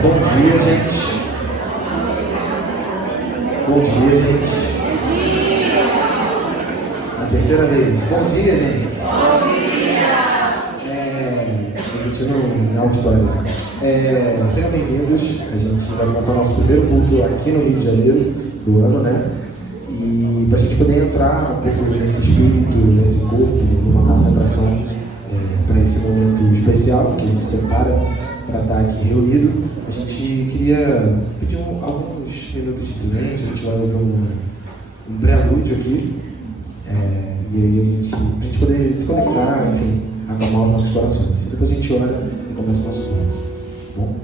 Bom dia, gente. Bom dia, gente. A terceira vez. Bom dia, gente. Bom dia. Me sentindo em auditório, assim. Sejam bem-vindos. A gente vai começar o nosso primeiro culto aqui no Rio de Janeiro do ano, né? E para a gente poder entrar um pouco nesse espírito, nesse corpo, numa concentração para esse momento especial que a gente separa para estar aqui reunido, a gente queria pedir alguns minutos de silêncio. A gente vai ouvir um prelúdio aqui, e aí para a gente poder se conectar, enfim, acalmar os nossos corações. Depois a gente ora e começa o nosso culto. Bom?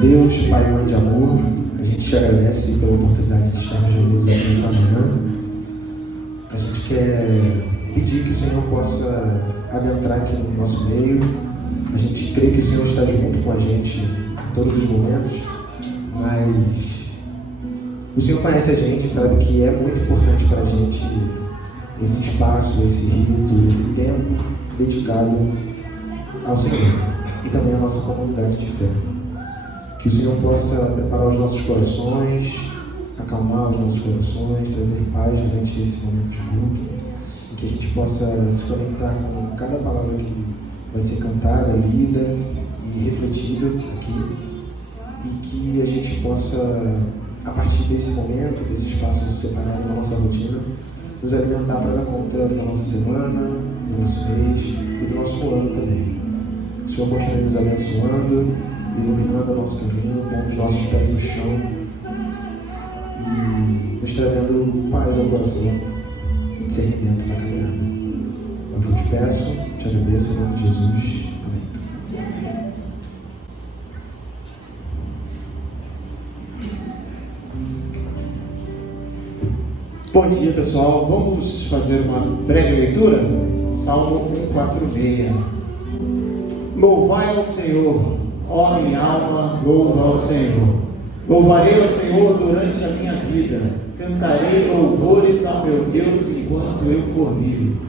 Deus, Pai de amor, a gente te agradece pela oportunidade de estarmos reunidos aqui nessa manhã. A gente quer pedir que o Senhor possa adentrar aqui no nosso meio. A gente crê que o Senhor está junto com a gente em todos os momentos, mas o Senhor conhece a gente, sabe que é muito importante para a gente esse espaço, esse rito, esse tempo dedicado ao Senhor e também à nossa comunidade de fé. Que o Senhor possa preparar os nossos corações, acalmar os nossos corações, trazer paz durante esse momento de culto, e que a gente possa se conectar com cada palavra que vai ser cantada, lida e refletida aqui, e que a gente possa, a partir desse momento, desse espaço separado da nossa rotina, nos alimentar para dar conta da nossa semana, do nosso mês e do nosso ano também. O Senhor continue nos abençoando, iluminando o nosso caminho, pondo os nossos pés no chão e nos trazendo paz ao coração e discernimento na caminhada. É o que eu te peço, te agradeço em nome de Jesus. Amém. Bom dia, pessoal. Vamos fazer uma breve leitura? Salmo 146. Louvai ao Senhor, ó minha alma, louva ao Senhor. Louvarei ao Senhor durante a minha vida. Cantarei louvores ao meu Deus enquanto eu for vivo.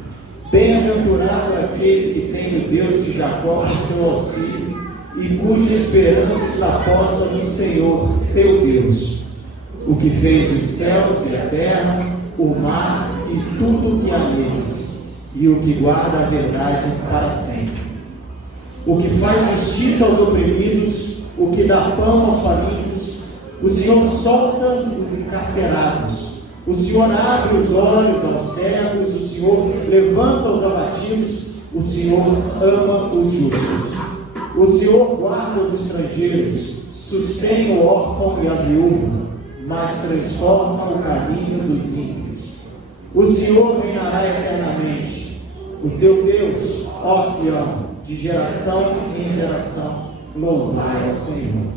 Bem-aventurado aquele que tem o Deus de Jacó no seu auxílio e cuja esperança está posta no Senhor, seu Deus. O que fez os céus e a terra, o mar e tudo o que há neles, e o que guarda a verdade para sempre. O que faz justiça aos oprimidos, o que dá pão aos famintos, o Senhor solta os encarcerados, o Senhor abre os olhos aos cegos, o Senhor levanta os abatidos, o Senhor ama os justos. O Senhor guarda os estrangeiros, sustém o órfão e a viúva, mas transforma o caminho dos ímpios. O Senhor reinará eternamente. O teu Deus, ó Sião, de geração em geração, louvai ao Senhor.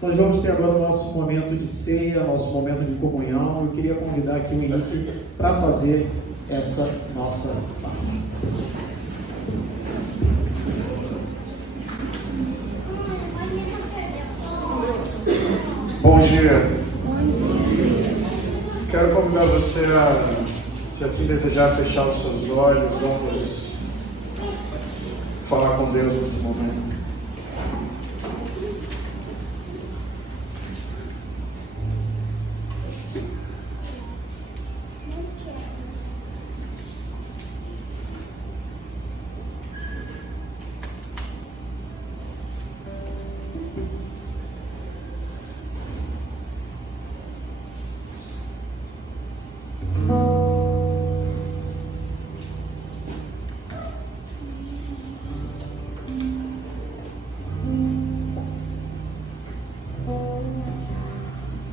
Nós vamos ter agora o nosso momento de ceia, nosso momento de comunhão. Eu queria convidar aqui o Henrique para fazer essa nossa parte. Bom dia. Quero convidar você a, se assim desejar, fechar os seus olhos. Vamos falar com Deus nesse momento.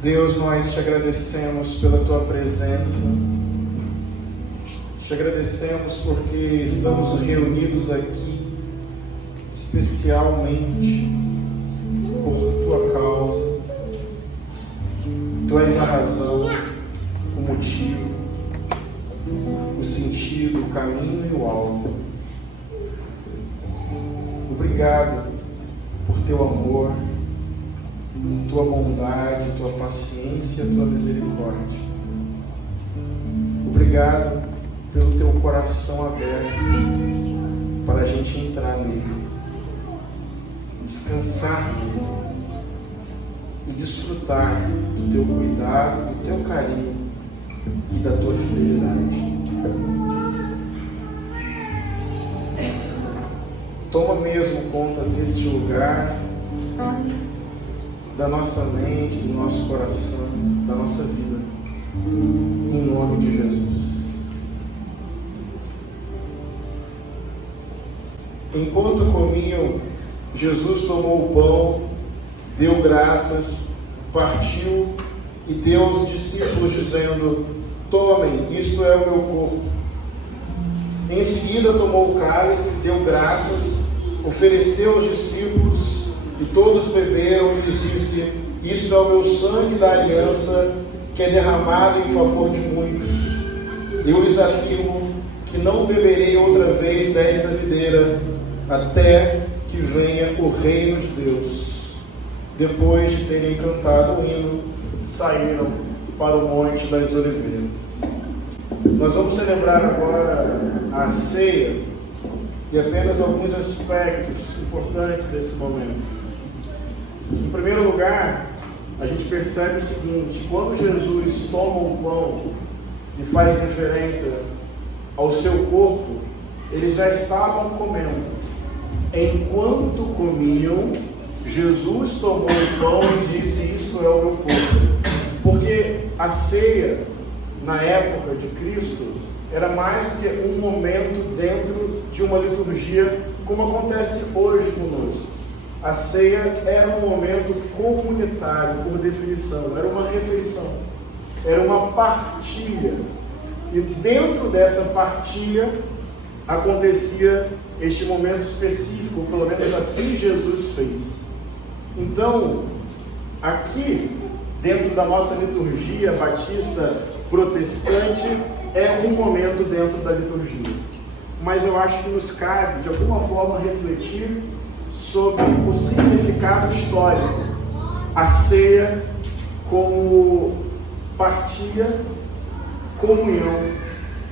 Deus, nós te agradecemos pela tua presença, te agradecemos porque estamos reunidos aqui especialmente por tua causa. Tu és a razão, o motivo, o sentido, o caminho e o alvo. Obrigado por teu amor, tua bondade, tua paciência, tua misericórdia. Obrigado pelo teu coração aberto para a gente entrar nele, descansar nele e desfrutar do teu cuidado, do teu carinho e da tua fidelidade. Toma mesmo conta deste lugar, da nossa mente, do nosso coração, da nossa vida, em nome de Jesus. Enquanto comiam, Jesus tomou o pão, deu graças, partiu e deu aos discípulos, dizendo: tomem, isto é o meu corpo. Em seguida tomou o cálice, deu graças, ofereceu aos discípulos, e todos beberam, e lhes disse: isto é o meu sangue da aliança, que é derramado em favor de muitos. Eu lhes afirmo que não beberei outra vez desta videira, até que venha o reino de Deus. Depois de terem cantado o hino, saíram para o Monte das Oliveiras. Nós vamos celebrar agora a ceia e apenas alguns aspectos importantes desse momento. Em primeiro lugar, a gente percebe o seguinte: quando Jesus toma o pão e faz referência ao seu corpo, eles já estavam comendo. Enquanto comiam, Jesus tomou o pão e disse: isto é o meu corpo. Porque a ceia, na época de Cristo, era mais do que um momento dentro de uma liturgia, como acontece hoje conosco. A ceia era um momento comunitário, por definição, era uma refeição, era uma partilha. E dentro dessa partilha acontecia este momento específico, pelo menos assim Jesus fez. Então, aqui, dentro da nossa liturgia batista protestante, é um momento dentro da liturgia. Mas eu acho que nos cabe, de alguma forma, refletir sobre o significado histórico. A ceia como partilha, comunhão,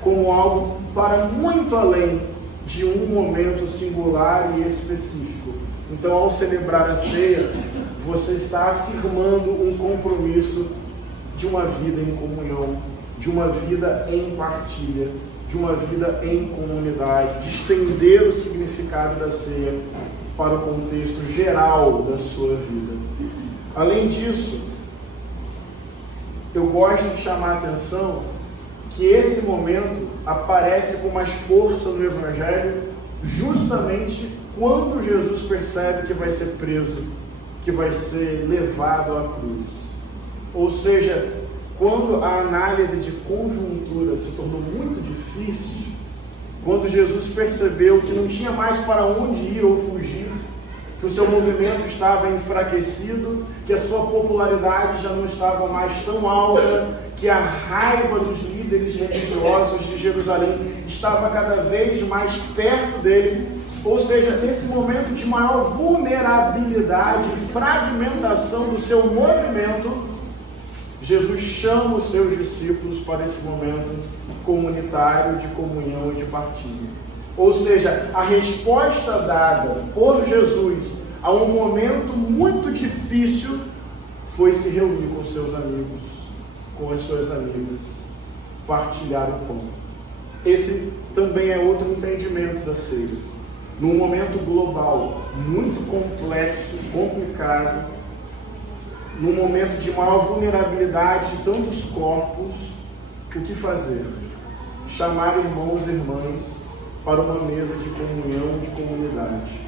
como algo para muito além de um momento singular e específico. Então, ao celebrar a ceia, você está afirmando um compromisso de uma vida em comunhão, de uma vida em partilha, de uma vida em comunidade, de estender o significado da ceia para o contexto geral da sua vida. Além disso, eu gosto de chamar a atenção que esse momento aparece com mais força no Evangelho justamente quando Jesus percebe que vai ser preso, que vai ser levado à cruz. Ou seja, quando a análise de conjuntura se tornou muito difícil, quando Jesus percebeu que não tinha mais para onde ir ou fugir, que o seu movimento estava enfraquecido, que a sua popularidade já não estava mais tão alta, que a raiva dos líderes religiosos de Jerusalém estava cada vez mais perto dele. Ou seja, nesse momento de maior vulnerabilidade, fragmentação do seu movimento, Jesus chama os seus discípulos para esse momento comunitário de comunhão e de partilha. Ou seja, a resposta dada por Jesus a um momento muito difícil foi se reunir com seus amigos, com as suas amigas, partilhar o pão. Esse também é outro entendimento da ceia. Num momento global muito complexo, complicado, num momento de maior vulnerabilidade de tantos corpos, o que fazer? Chamar irmãos e irmãs para uma mesa de comunhão, de comunidade.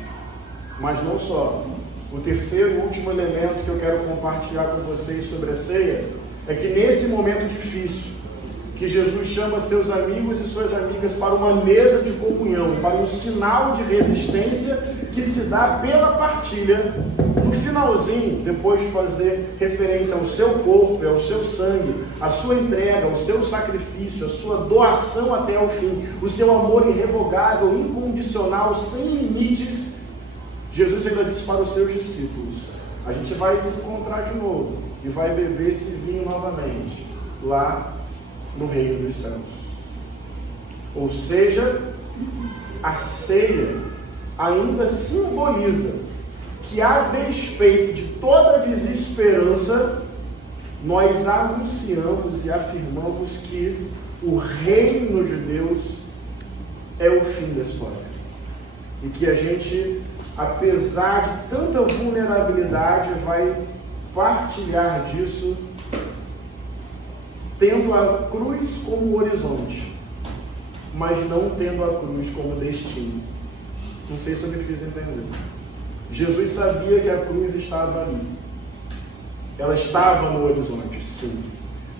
Mas não só. O terceiro e último elemento que eu quero compartilhar com vocês sobre a ceia é que nesse momento difícil, que Jesus chama seus amigos e suas amigas para uma mesa de comunhão, para um sinal de resistência que se dá pela partilha. No finalzinho, depois de fazer referência ao seu corpo, ao seu sangue, à sua entrega, ao seu sacrifício, à sua doação até o fim, o seu amor irrevogável, incondicional, sem limites, Jesus ainda disse para os seus discípulos: a gente vai se encontrar de novo e vai beber esse vinho novamente, lá no reino dos céus. Ou seja, a ceia ainda simboliza que, a despeito de toda a desesperança, nós anunciamos e afirmamos que o reino de Deus é o fim da história. E que a gente, apesar de tanta vulnerabilidade, vai partilhar disso, tendo a cruz como horizonte, mas não tendo a cruz como destino. Não sei se eu me fiz entender. Jesus sabia que a cruz estava ali. Ela estava no horizonte, sim.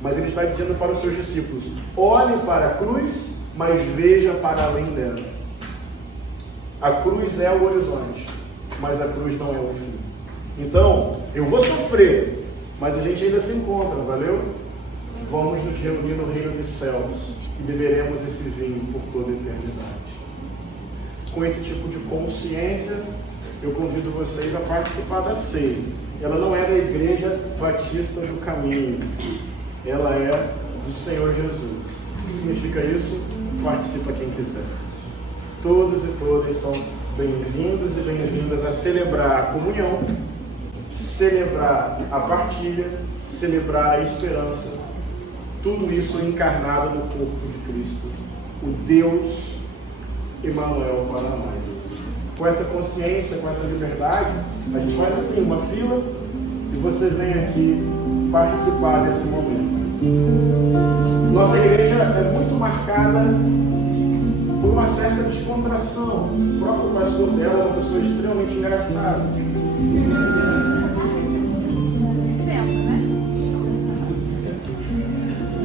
Mas ele está dizendo para os seus discípulos: olhe para a cruz, mas veja para além dela. A cruz é o horizonte, mas a cruz não é o fim. Então, eu vou sofrer, mas a gente ainda se encontra, valeu? Vamos nos reunir no reino dos céus e beberemos esse vinho por toda a eternidade. Com esse tipo de consciência, eu convido vocês a participar da ceia. Ela não é da Igreja Batista do Caminho, ela é do Senhor Jesus. O que significa isso? Participa quem quiser. Todos e todas são bem-vindos e bem-vindas a celebrar a comunhão, celebrar a partilha, celebrar a esperança. Tudo isso encarnado no corpo de Cristo, o Deus Emmanuel para nós. Com essa consciência, com essa liberdade, a gente faz assim, uma fila, e você vem aqui participar desse momento. Nossa igreja é muito marcada por uma certa descontração. O próprio pastor dela é uma pessoa extremamente engraçada.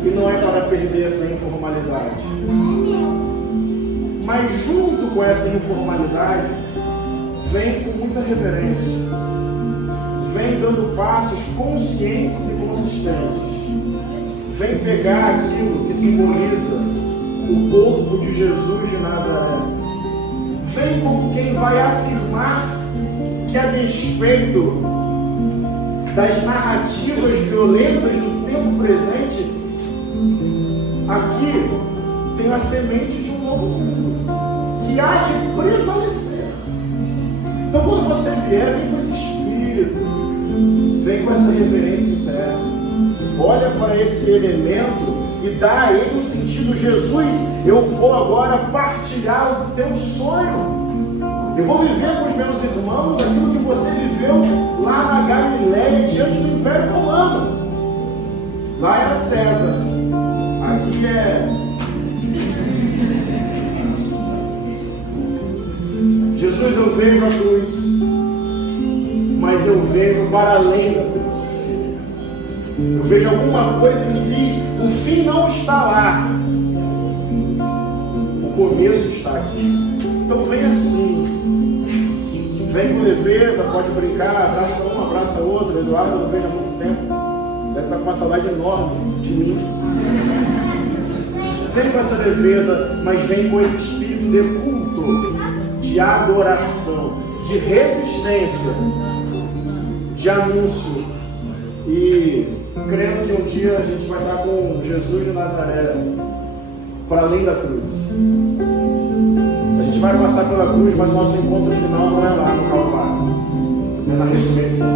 E não é para perder essa informalidade. Mas junto com essa informalidade, vem com muita reverência. Vem dando passos conscientes e consistentes. Vem pegar aquilo que simboliza o corpo de Jesus de Nazaré. Vem como quem vai afirmar que, a despeito das narrativas violentas do tempo presente, aqui tem a semente de um novo mundo que há de prevalecer. Então, quando você vier, vem com esse espírito, vem com essa reverência interna, olha para esse elemento e dá a ele o sentido: Jesus, eu vou agora partilhar o teu sonho. Eu vou viver com os meus irmãos aquilo que você viveu lá na Galileia, diante do Império Romano. Lá era César, aqui é Jesus. Eu vejo a cruz, mas eu vejo para além da cruz. Eu vejo alguma coisa que me diz: o fim não está lá, o começo está aqui. Então vem assim, Vem com leveza, pode brincar, abraça um, abraça outro. O Eduardo eu não vejo há muito tempo. Deve estar com uma saudade enorme de mim. Vem com essa leveza, mas vem com esse espírito de culto, de adoração, de resistência, de anúncio. E crendo que um dia a gente vai estar com Jesus de Nazaré, para além da cruz. A gente vai passar pela cruz, mas nosso encontro final não é lá no Calvário, é na ressurreição.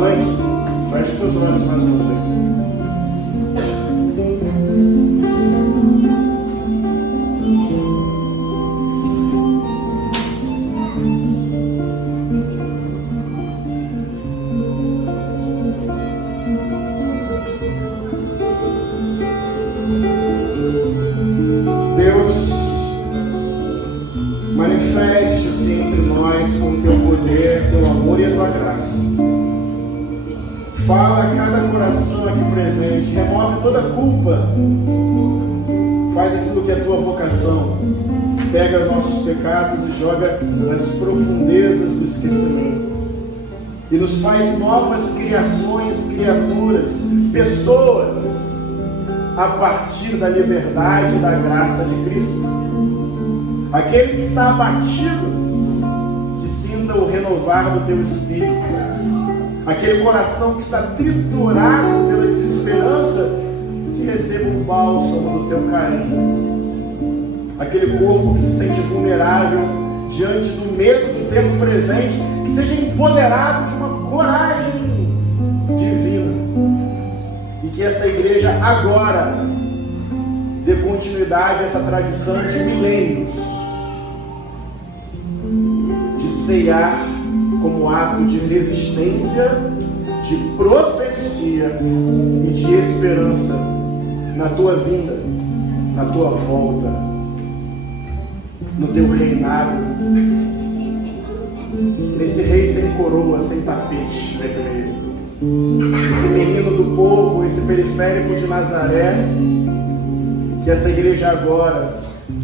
Antes, feche seus olhos mais uma vez. Manifeste-se entre nós com o teu poder, teu amor e a tua graça. Fala a cada coração aqui presente, remove toda culpa, faz aquilo que é tua vocação, pega nossos pecados e joga nas profundezas do esquecimento, e nos faz novas criações, criaturas, pessoas, a partir da liberdade e da graça de Cristo. Aquele que está abatido, que sinta o renovar do teu espírito. Aquele coração que está triturado pela desesperança, que receba o bálsamo do teu carinho. Aquele corpo que se sente vulnerável diante do medo do tempo presente, que seja empoderado de uma coragem divina. E que essa igreja agora dê continuidade a essa tradição de milênios, ceiar como ato de resistência, de profecia e de esperança na tua vinda, na tua volta, no teu reinado, nesse rei sem coroa, sem tapete vermelho, esse menino do povo, esse periférico de Nazaré. Que essa igreja agora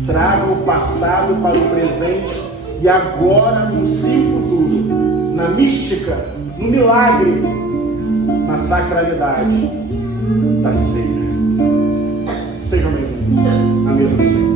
traga o passado para o presente e agora anuncie o futuro, na mística, no milagre, na sacralidade da ceia. Sejam bem-vindos à mesa do Senhor.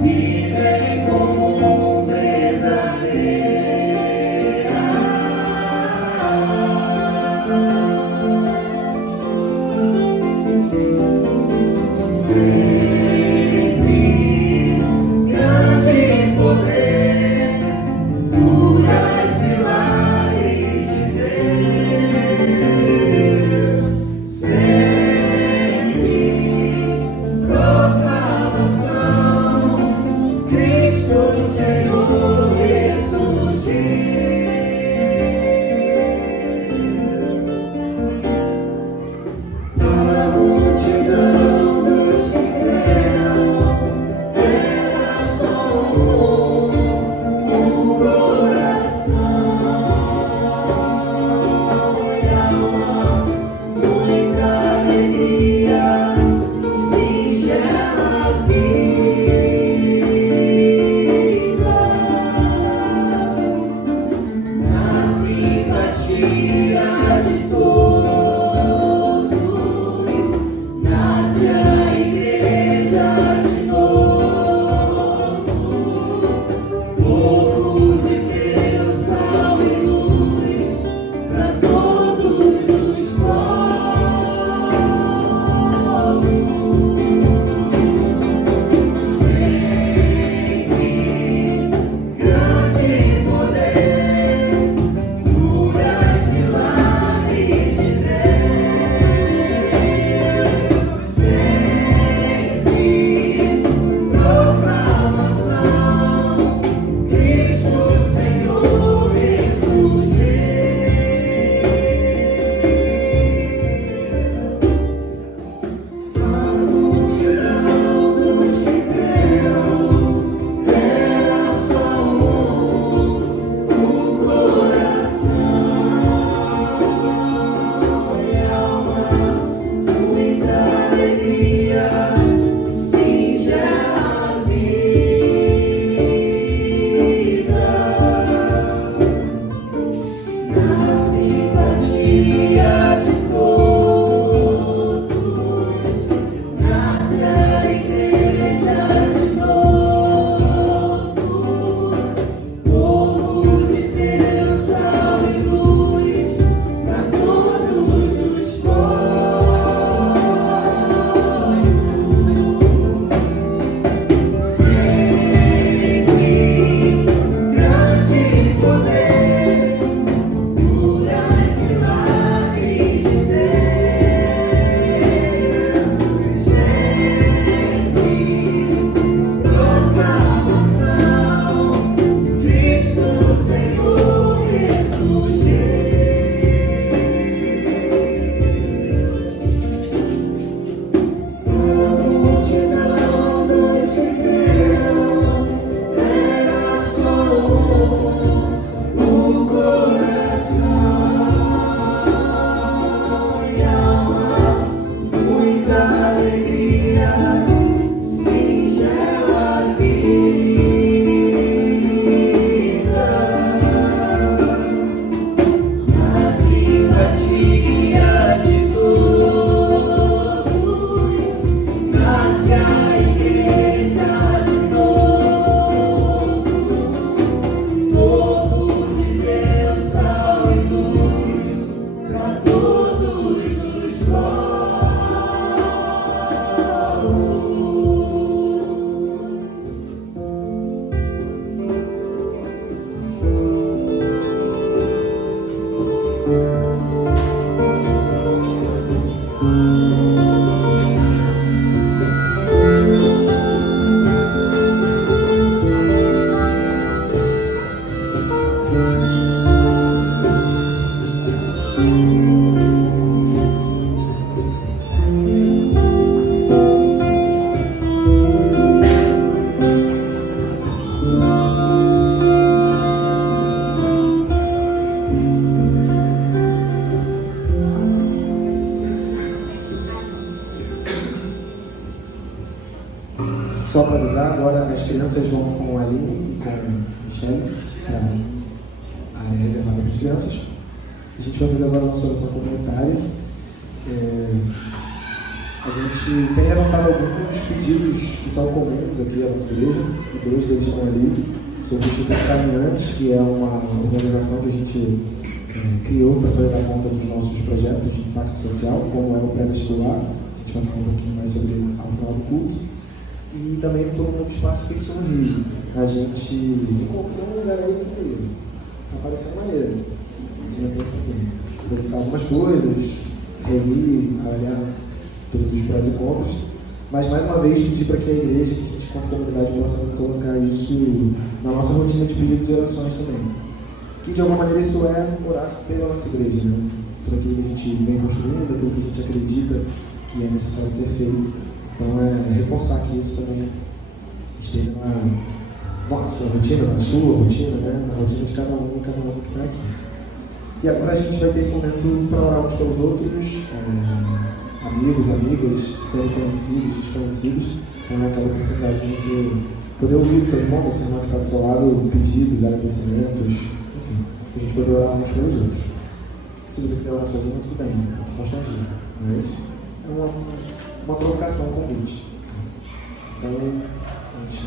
Vivem como para avisar, agora as crianças vão com a Aline e com a Michelle para a área reservada para as crianças. A gente vai fazer agora uma oração comunitária. A gente tem levantado alguns pedidos que são comuns aqui à nossa igreja, e dois deles estão ali, sobre o Instituto Caminhantes, que é uma organização que a gente criou para poder dar conta dos nossos projetos de impacto social, como é o pré-vestibular. A gente vai falar um pouquinho mais sobre ao final do curso. E também por um espaço fixo no Rio. A gente encontrou um lugar aí que está parecendo maneiro. A gente vai ter que verificar algumas coisas, reunir, avaliar todos os prós e contras, mas mais uma vez pedir para que a igreja, que a gente como comunidade possa colocar isso na nossa rotina de pedidos e orações também. Que de alguma maneira isso é orar pela nossa igreja, né? Por aquilo que a gente vem construindo, aquilo que a gente acredita que é necessário ser feito. Então é reforçar que isso também esteja na nossa rotina, na sua rotina, né? Na rotina de cada um que está aqui. E agora a gente vai ter esse momento para orar uns pelos outros, amigos, amigas, serem conhecidos, desconhecidos. Então é aquela oportunidade de você poder ouvir o seu irmão, o seu irmão que está do seu lado, pedidos, agradecimentos, enfim, a gente poder orar uns pelos outros. Se você quiser orar sozinho, tudo bem, constante. Mas é uma provocação, um convite. Então a gente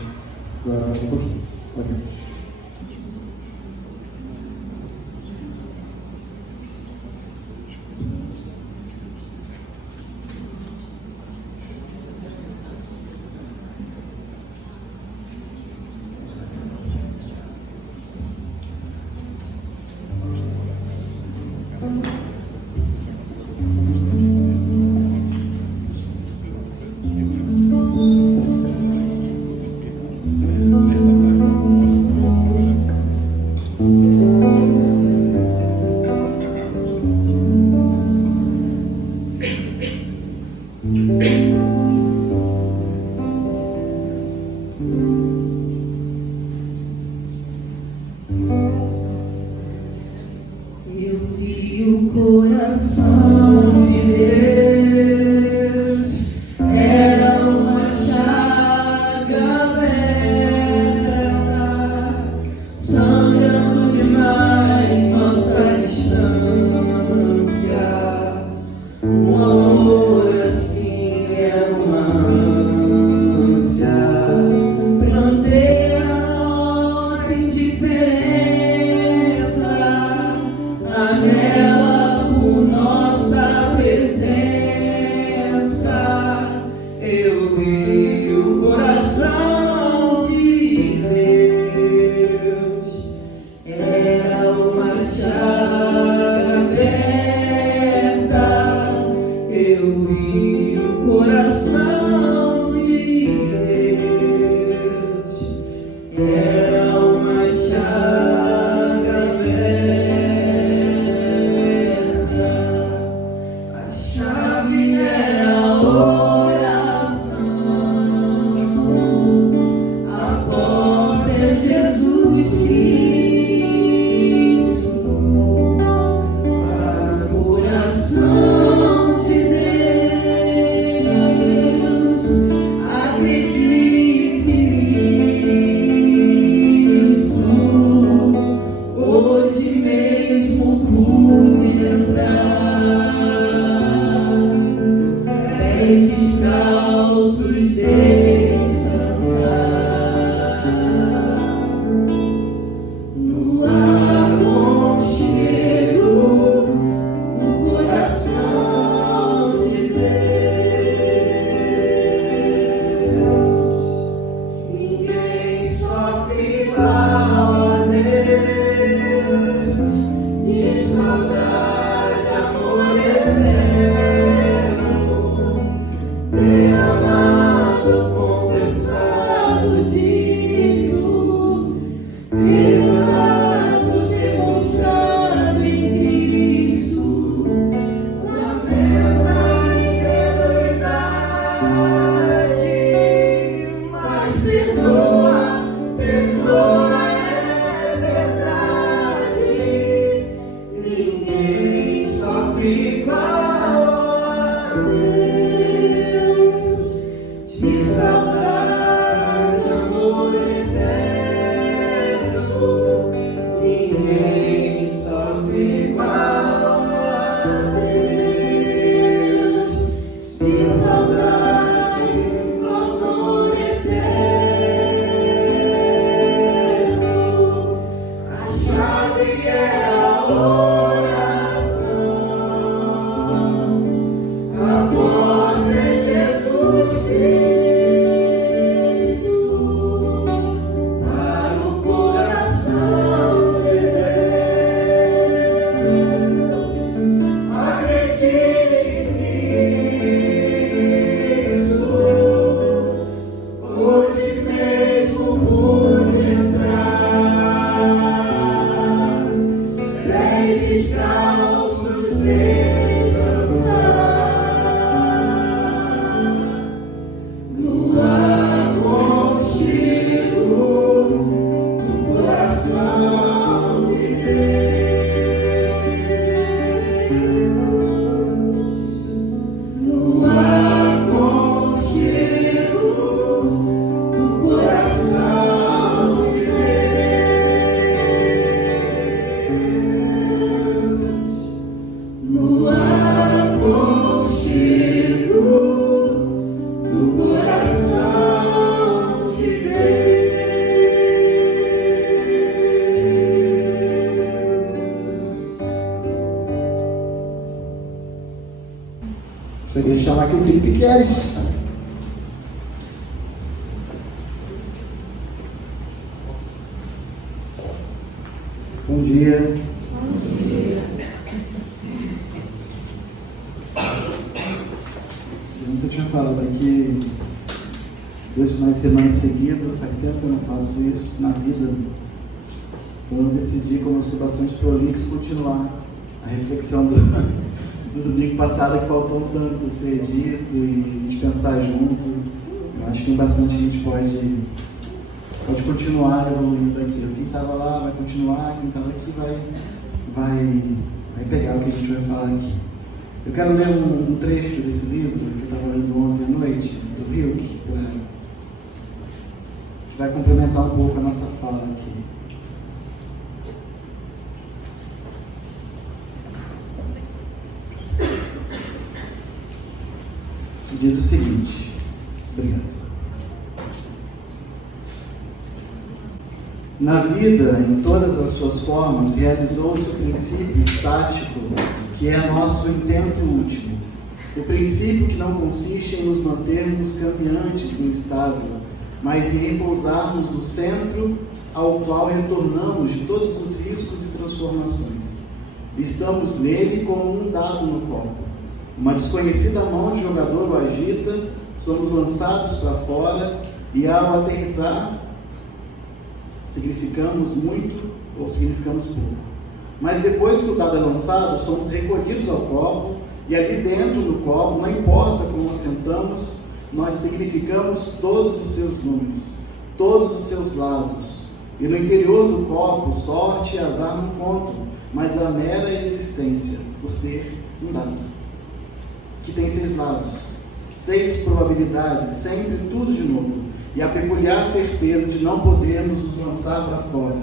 vai orar mais um pouquinho. Oremos. De saudade Queria chamar aqui o Felipe Queres. Bom dia. Bom dia. Eu nunca tinha falado aqui 2 finais de semana seguidos, faz tempo que eu não faço isso na vida. Então eu decidi, como eu sou bastante prolixo, continuar a reflexão do domingo passado, que faltou tanto ser dito e a gente pensar junto. Eu acho que tem bastante que a gente pode continuar evoluindo aqui. Quem estava lá vai continuar, quem estava aqui vai pegar o que a gente vai falar aqui. Eu quero ler um trecho desse livro que eu estava lendo ontem à noite, do Hilke, que vai complementar um pouco a nossa fala aqui. Diz o seguinte, obrigado. Na vida, em todas as suas formas, realizou-se o princípio estático, que é nosso intento último. O princípio que não consiste em nos mantermos caminhantes no estável, mas em repousarmos no centro ao qual retornamos de todos os riscos e transformações. Estamos nele como um dado no copo. Uma desconhecida mão de jogador o agita, somos lançados para fora e ao aterrissar significamos muito ou significamos pouco. Mas depois que o dado é lançado, somos recolhidos ao copo e ali dentro do copo, não importa como assentamos, nós significamos todos os seus números, todos os seus lados. E no interior do copo, sorte e azar não contam, mas a mera existência, o ser um dado, que tem 6 lados, 6 probabilidades, sempre tudo de novo, e a peculiar certeza de não podermos nos lançar para fora.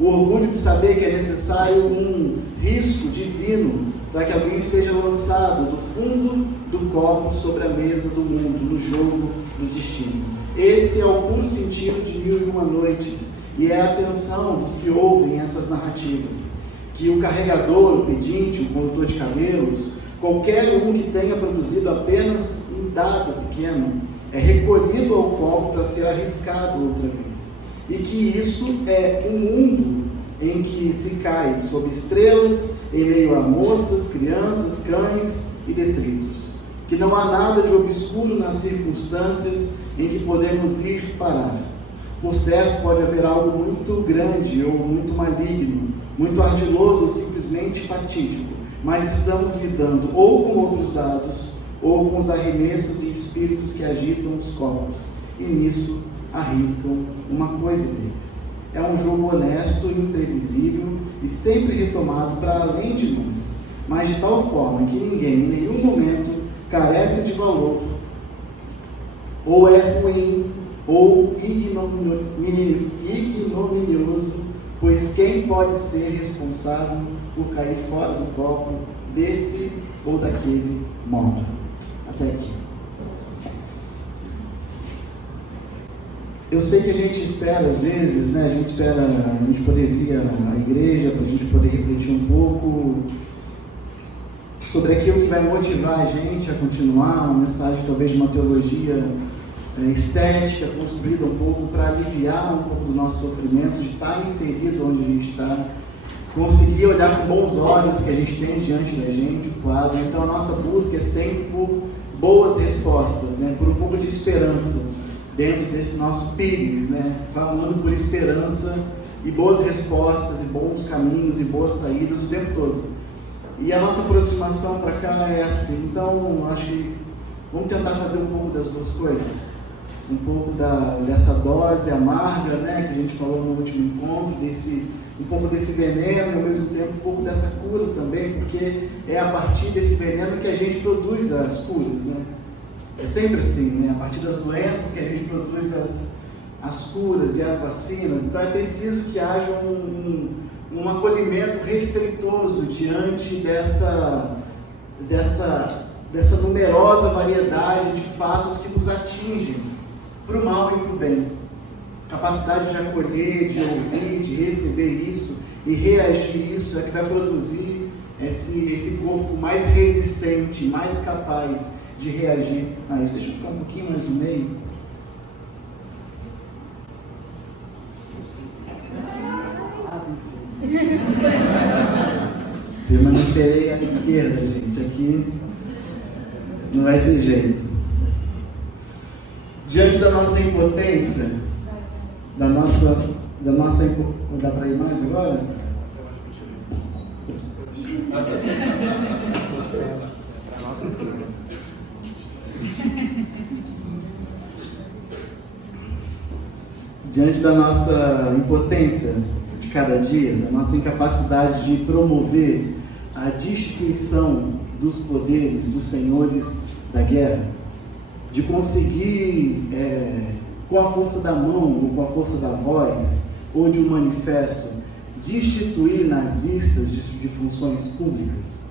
O orgulho de saber que é necessário um risco divino para que alguém seja lançado do fundo do copo sobre a mesa do mundo, no jogo do destino. Esse é o puro sentido de 1001 Noites, e é a atenção dos que ouvem essas narrativas, que o carregador, o pedinte, o condutor de camelos, qualquer um que tenha produzido apenas um dado pequeno, é recolhido ao copo para ser arriscado outra vez. E que isso é um mundo em que se cai sob estrelas, em meio a moças, crianças, cães e detritos. Que não há nada de obscuro nas circunstâncias em que podemos ir parar. Por certo, pode haver algo muito grande ou muito maligno, muito ardiloso ou simplesmente fatídico, mas estamos lidando ou com outros dados, ou com os arremessos e espíritos que agitam os copos, e nisso arriscam uma coisa deles. É um jogo honesto e imprevisível, e sempre retomado para além de nós, mas de tal forma que ninguém, em nenhum momento, carece de valor, ou é ruim, ou ignominioso, pois quem pode ser responsável por cair fora do copo desse ou daquele modo? Até aqui. Eu sei que a gente espera, às vezes, a gente espera a gente poder vir à igreja, para a gente poder refletir um pouco sobre aquilo que vai motivar a gente a continuar, uma mensagem talvez de uma teologia estética, construída um pouco para aliviar um pouco do nosso sofrimento, de estar inserido onde a gente está, conseguir olhar com bons olhos o que a gente tem diante da gente, o quadro. Então a nossa busca é sempre por boas respostas, por um pouco de esperança dentro desse nosso pires, clamando por esperança e boas respostas e bons caminhos e boas saídas o tempo todo. E a nossa aproximação para cá é assim. Então acho que vamos tentar fazer um pouco das duas coisas, um pouco dessa dose amarga, que a gente falou no último encontro, um pouco desse veneno e ao mesmo tempo um pouco dessa cura também, porque é a partir desse veneno que a gente produz as curas, É sempre assim, a partir das doenças que a gente produz as curas e as vacinas. Então é preciso que haja um acolhimento respeitoso diante dessa numerosa variedade de fatos que nos atingem, para o mal e para o bem. Capacidade de acolher, de ouvir, de receber isso e reagir isso é que vai produzir esse corpo mais resistente, mais capaz de reagir a isso. Deixa eu ficar um pouquinho mais no meio. Permanecerei à esquerda, gente. Aqui não vai ter jeito. Diante da nossa impotência, da nossa dá para ir mais agora? Diante da nossa impotência de cada dia, da nossa incapacidade de promover a destituição dos poderes dos senhores da guerra, de conseguir, com a força da mão, ou com a força da voz, ou de um manifesto, destituir nazistas de funções públicas,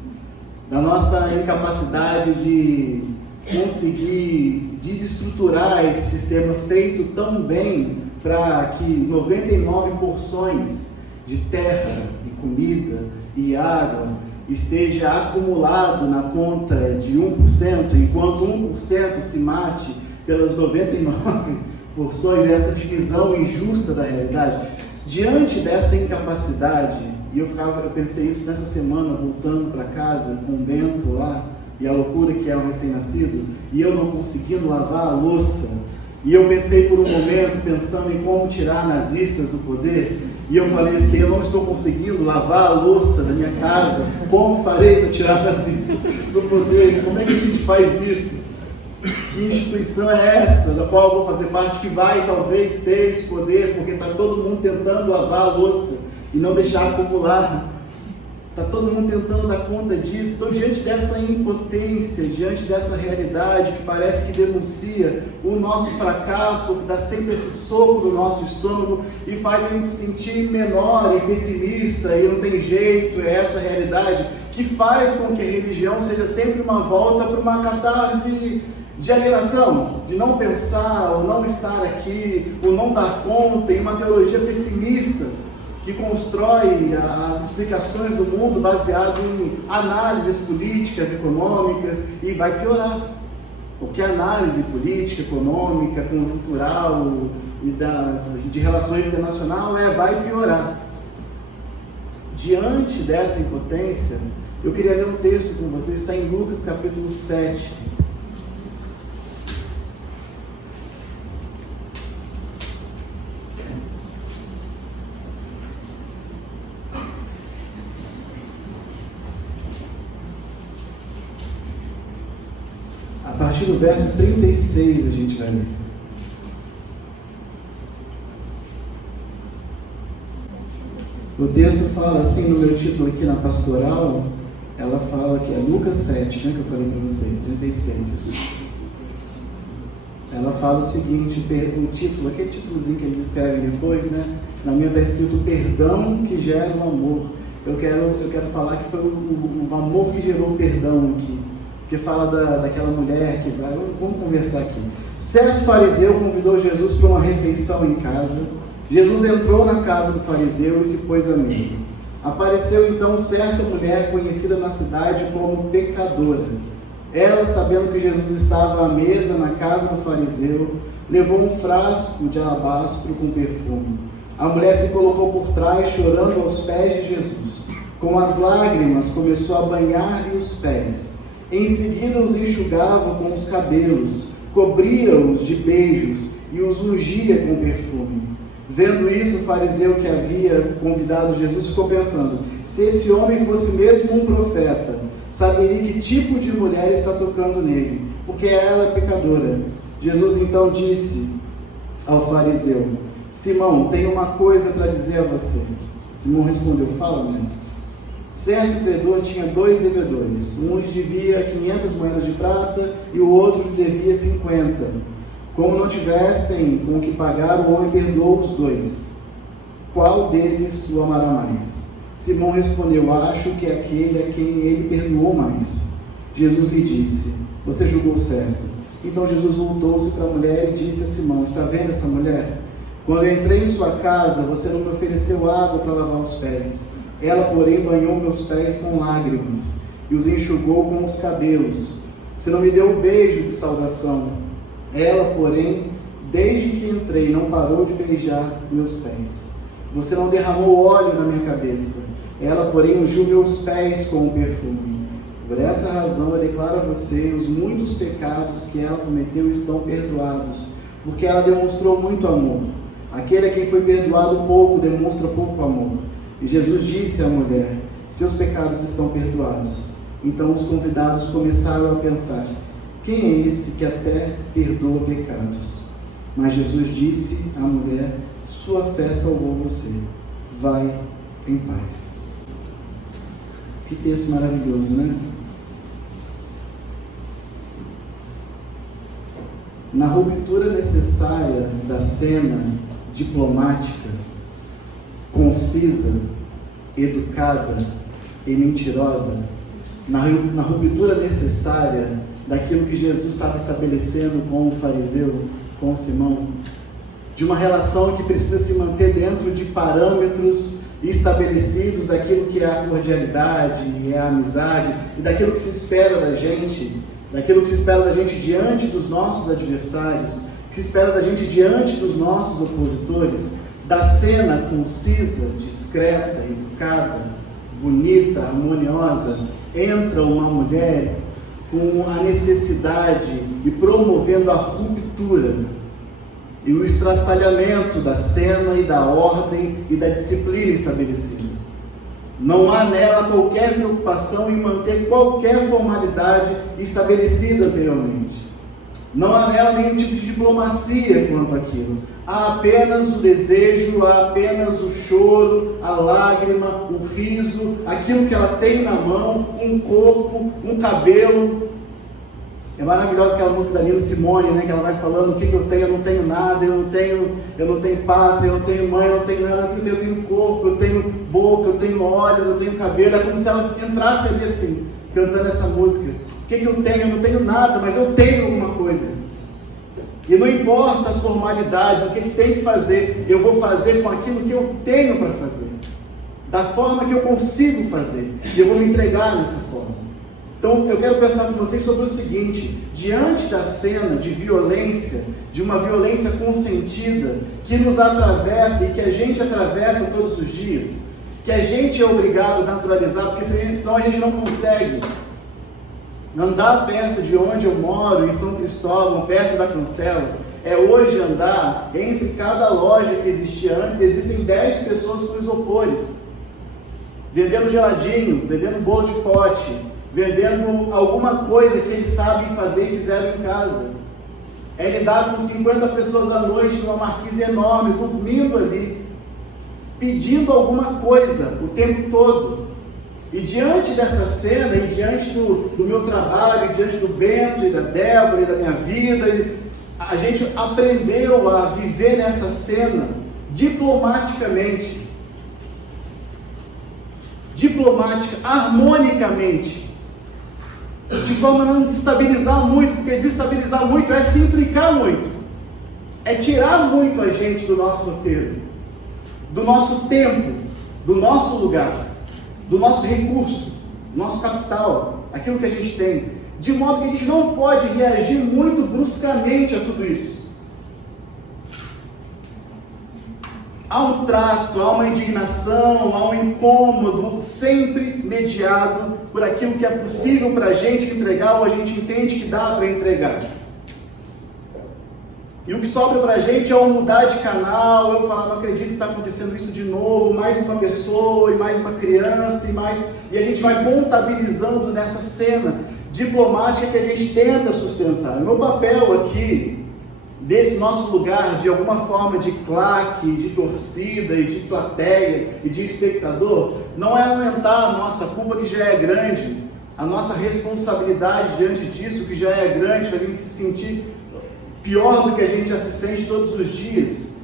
da nossa incapacidade de conseguir desestruturar esse sistema feito tão bem para que 99 porções de terra e comida e água esteja acumulado na conta de 1%, enquanto 1% se mate pelas 99 porções, dessa divisão injusta da realidade. Diante dessa incapacidade, e eu pensei isso nessa semana, voltando para casa com o Bento lá, e a loucura que é o recém-nascido, e eu não conseguindo lavar a louça, e eu pensei por um momento, pensando em como tirar nazistas do poder, e eu falei assim, eu não estou conseguindo lavar a louça da minha casa, como farei para tirar nazistas do poder? Como é que a gente faz isso? Que instituição é essa, da qual eu vou fazer parte, que vai talvez ter esse poder, porque está todo mundo tentando lavar a louça e não deixar acumular? Está todo mundo tentando dar conta disso. Então, diante dessa impotência, diante dessa realidade que parece que denuncia o nosso fracasso, que dá sempre esse soco no nosso estômago e faz a gente se sentir menor e pessimista, e não tem jeito, é essa realidade que faz com que a religião seja sempre uma volta para uma catarse de alienação, de não pensar, ou não estar aqui, ou não dar conta, em uma teologia pessimista, que constrói as explicações do mundo baseado em análises políticas, econômicas, e vai piorar. Porque a análise política, econômica, conjuntural e de relações internacionais vai piorar. Diante dessa impotência, eu queria ler um texto com vocês, está em Lucas capítulo 7. A partir do verso 36 a gente vai ler. O texto fala assim, no meu título aqui na pastoral, ela fala que é Lucas 7, né, que eu falei para vocês, 36. Ela fala o seguinte, o título, aquele títulozinho que eles escrevem depois, né? Na minha está escrito perdão que gera o amor. Eu quero falar que foi o amor que gerou o perdão aqui. Que fala daquela mulher que vai... Vamos conversar aqui. Certo fariseu convidou Jesus para uma refeição em casa. Jesus entrou na casa do fariseu e se pôs à mesa. Apareceu então certa mulher conhecida na cidade como pecadora. Ela, sabendo que Jesus estava à mesa na casa do fariseu, levou um frasco de alabastro com perfume. A mulher se colocou por trás, chorando aos pés de Jesus. Com as lágrimas, começou a banhar-lhe os pés. Em seguida os enxugava com os cabelos, cobria-os de beijos e os ungia com perfume. Vendo isso, o fariseu que havia convidado Jesus ficou pensando, se esse homem fosse mesmo um profeta, saberia que tipo de mulher está tocando nele, porque ela é pecadora. Jesus então disse ao fariseu, Simão, tenho uma coisa para dizer a você. Simão respondeu, fala, mestre. Certo credor tinha 2 devedores, um lhe devia 500 moedas de prata e o outro lhe devia 50. Como não tivessem com o que pagar, o homem perdoou os 2. Qual deles o amará mais? Simão respondeu, acho que é aquele a quem ele perdoou mais. Jesus lhe disse, você julgou certo. Então Jesus voltou-se para a mulher e disse a Simão, está vendo essa mulher? Quando eu entrei em sua casa, você não me ofereceu água para lavar os pés. Ela, porém, banhou meus pés com lágrimas e os enxugou com os cabelos. Você não me deu um beijo de saudação. Ela, porém, desde que entrei, não parou de beijar meus pés. Você não derramou óleo na minha cabeça. Ela, porém, ungiu meus pés com o perfume. Por essa razão, eu declaro a você, os muitos pecados que ela cometeu estão perdoados, porque ela demonstrou muito amor. Aquele a quem foi perdoado pouco, demonstra pouco amor. E Jesus disse à mulher, seus pecados estão perdoados. Então os convidados começaram a pensar, quem é esse que até perdoa pecados? Mas Jesus disse à mulher, sua fé salvou você. Vai em paz. Que texto maravilhoso, né? Na ruptura necessária da cena diplomática, concisa, educada e mentirosa, na ruptura necessária daquilo que Jesus estava estabelecendo com o fariseu, com Simão, de uma relação que precisa se manter dentro de parâmetros estabelecidos daquilo que é a cordialidade, é a amizade, e daquilo que se espera da gente, diante dos nossos adversários, que se espera da gente diante dos nossos opositores, da cena concisa, discreta, educada, bonita, harmoniosa, entra uma mulher com a necessidade e promovendo a ruptura e o estraçalhamento da cena e da ordem e da disciplina estabelecida. Não há nela qualquer preocupação em manter qualquer formalidade estabelecida anteriormente. Não há nela nenhum tipo de diplomacia quanto àquilo. Há apenas o desejo, há apenas o choro, a lágrima, o riso, aquilo que ela tem na mão, um corpo, um cabelo. É maravilhosa aquela música da Nina Simone, né? Que ela vai falando, o que eu tenho? Eu não tenho nada, eu não tenho pátria, eu não tenho mãe, eu não tenho nada, eu tenho corpo, eu tenho boca, eu tenho olhos, eu tenho cabelo. É como se ela entrasse ali assim, cantando essa música. O que eu tenho? Eu não tenho nada, mas eu tenho alguma coisa. E não importa as formalidades, o que tem que fazer, eu vou fazer com aquilo que eu tenho para fazer, da forma que eu consigo fazer, e eu vou me entregar dessa forma. Então eu quero pensar com vocês sobre o seguinte: diante da cena de violência, de uma violência consentida, que nos atravessa e que a gente atravessa todos os dias, que a gente é obrigado a naturalizar, porque senão a gente não consegue andar perto de onde eu moro, em São Cristóvão, perto da Cancela. É hoje andar entre cada loja que existia antes, existem 10 pessoas com isopores, vendendo geladinho, vendendo bolo de pote, vendendo alguma coisa que eles sabem fazer e fizeram em casa. É lidar com 50 pessoas à noite numa marquise enorme, dormindo ali, pedindo alguma coisa o tempo todo. E diante dessa cena, e diante do meu trabalho, e diante do Bento, e da Débora, e da minha vida, a gente aprendeu a viver nessa cena diplomaticamente, harmonicamente, de forma a não desestabilizar muito, porque desestabilizar muito é se implicar muito, é tirar muito a gente do nosso roteiro, do nosso tempo, do nosso lugar, do nosso recurso, do nosso capital, aquilo que a gente tem, de modo que a gente não pode reagir muito bruscamente a tudo isso. Há um trato, há uma indignação, há um incômodo, sempre mediado por aquilo que é possível para a gente entregar ou a gente entende que dá para entregar. E o que sobra para a gente é ou mudar de canal, eu falar, não acredito que está acontecendo isso de novo, mais uma pessoa, e mais uma criança, e a gente vai contabilizando nessa cena diplomática que a gente tenta sustentar. O meu papel aqui, desse nosso lugar, de alguma forma de claque, de torcida, e de plateia, e de espectador, não é aumentar a nossa culpa, que já é grande, a nossa responsabilidade diante disso, que já é grande, para a gente se sentir pior do que a gente já se sente todos os dias,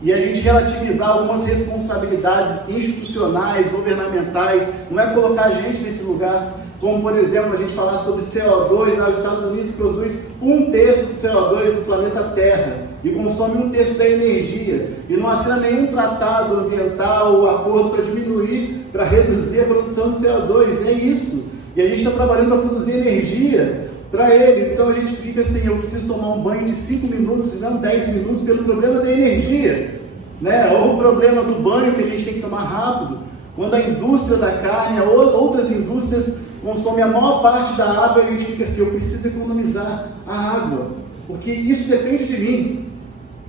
e a gente relativizar algumas responsabilidades institucionais, governamentais. Não é colocar a gente nesse lugar, como por exemplo a gente falar sobre CO2. Os Estados Unidos produz 1/3 do CO2 do planeta Terra e consome 1/3 da energia, e não assina nenhum tratado ambiental ou acordo para diminuir, para reduzir a produção de CO2. É isso. E a gente está trabalhando para produzir energia para eles. Então a gente fica assim, eu preciso tomar um banho de 5 minutos, e não 10 minutos, pelo problema da energia, né? Ou o problema do banho que a gente tem que tomar rápido. Quando a indústria da carne, outras indústrias consomem a maior parte da água, a gente fica assim, eu preciso economizar a água, porque isso depende de mim.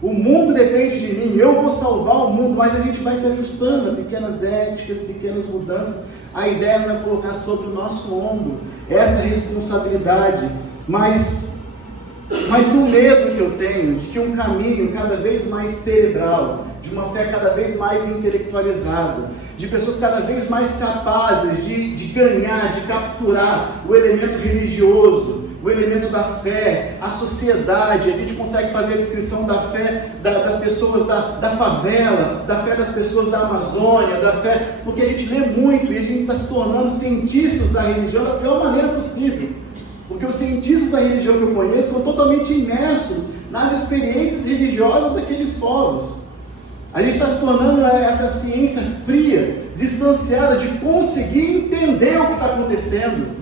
O mundo depende de mim, eu vou salvar o mundo, mas a gente vai se ajustando a pequenas éticas, pequenas mudanças. A ideia não é colocar sobre o nosso ombro essa responsabilidade, mas o medo que eu tenho de que um caminho cada vez mais cerebral, de uma fé cada vez mais intelectualizada, de pessoas cada vez mais capazes de ganhar, de capturar o elemento religioso, o elemento da fé, a sociedade. A gente consegue fazer a descrição da fé das pessoas da favela, da fé das pessoas da Amazônia, da fé, porque a gente lê muito e a gente está se tornando cientistas da religião da pior maneira possível. Porque os cientistas da religião que eu conheço são totalmente imersos nas experiências religiosas daqueles povos. A gente está se tornando essa ciência fria, distanciada, de conseguir entender o que está acontecendo,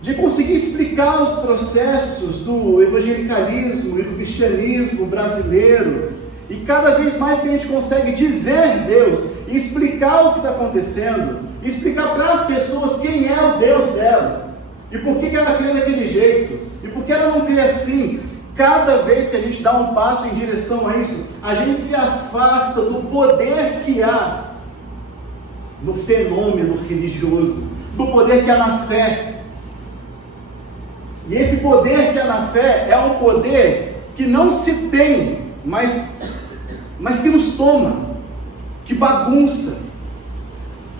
de conseguir explicar os processos do evangelicalismo e do cristianismo brasileiro. E cada vez mais que a gente consegue dizer Deus, e explicar o que está acontecendo, explicar para as pessoas quem é o Deus delas, e por que ela crê daquele jeito, e por que ela não crê assim. Cada vez que a gente dá um passo em direção a isso, a gente se afasta do poder que há no fenômeno religioso, do poder que há na fé. E esse poder que há na fé é um poder que não se tem, mas que nos toma, que bagunça,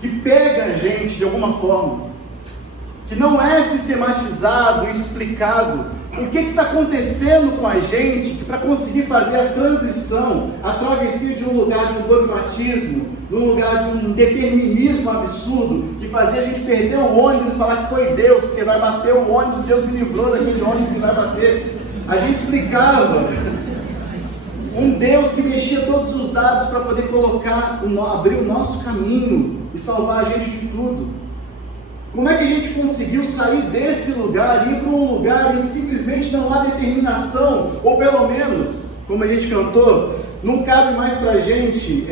que pega a gente de alguma forma, que não é sistematizado e explicado. O que está acontecendo com a gente para conseguir fazer a transição, a travessia de um lugar de um dogmatismo, de um lugar de um determinismo absurdo, que fazia a gente perder o ônibus e falar que foi Deus, porque vai bater o ônibus e Deus me livrou daquele ônibus que vai bater. A gente explicava um Deus que mexia todos os dados para poder abrir o nosso caminho e salvar a gente de tudo. Como é que a gente conseguiu sair desse lugar e ir para um lugar em que simplesmente não há determinação, ou pelo menos, como a gente cantou, não cabe mais para a gente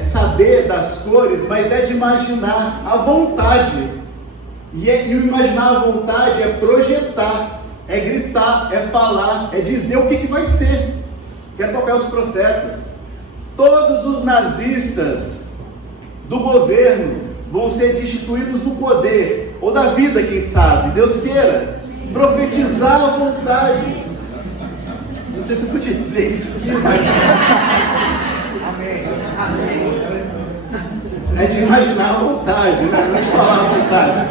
saber das cores, mas é de imaginar a vontade. E o imaginar a vontade é projetar, é gritar, é falar, é dizer o que vai ser. Que é o papel dos profetas. Todos os nazistas do governo vão ser destituídos do poder, ou da vida, quem sabe, Deus queira, profetizar a vontade. Não sei se eu podia dizer isso aqui, mas... Amém. É de imaginar a vontade, né? Não é de falar a vontade.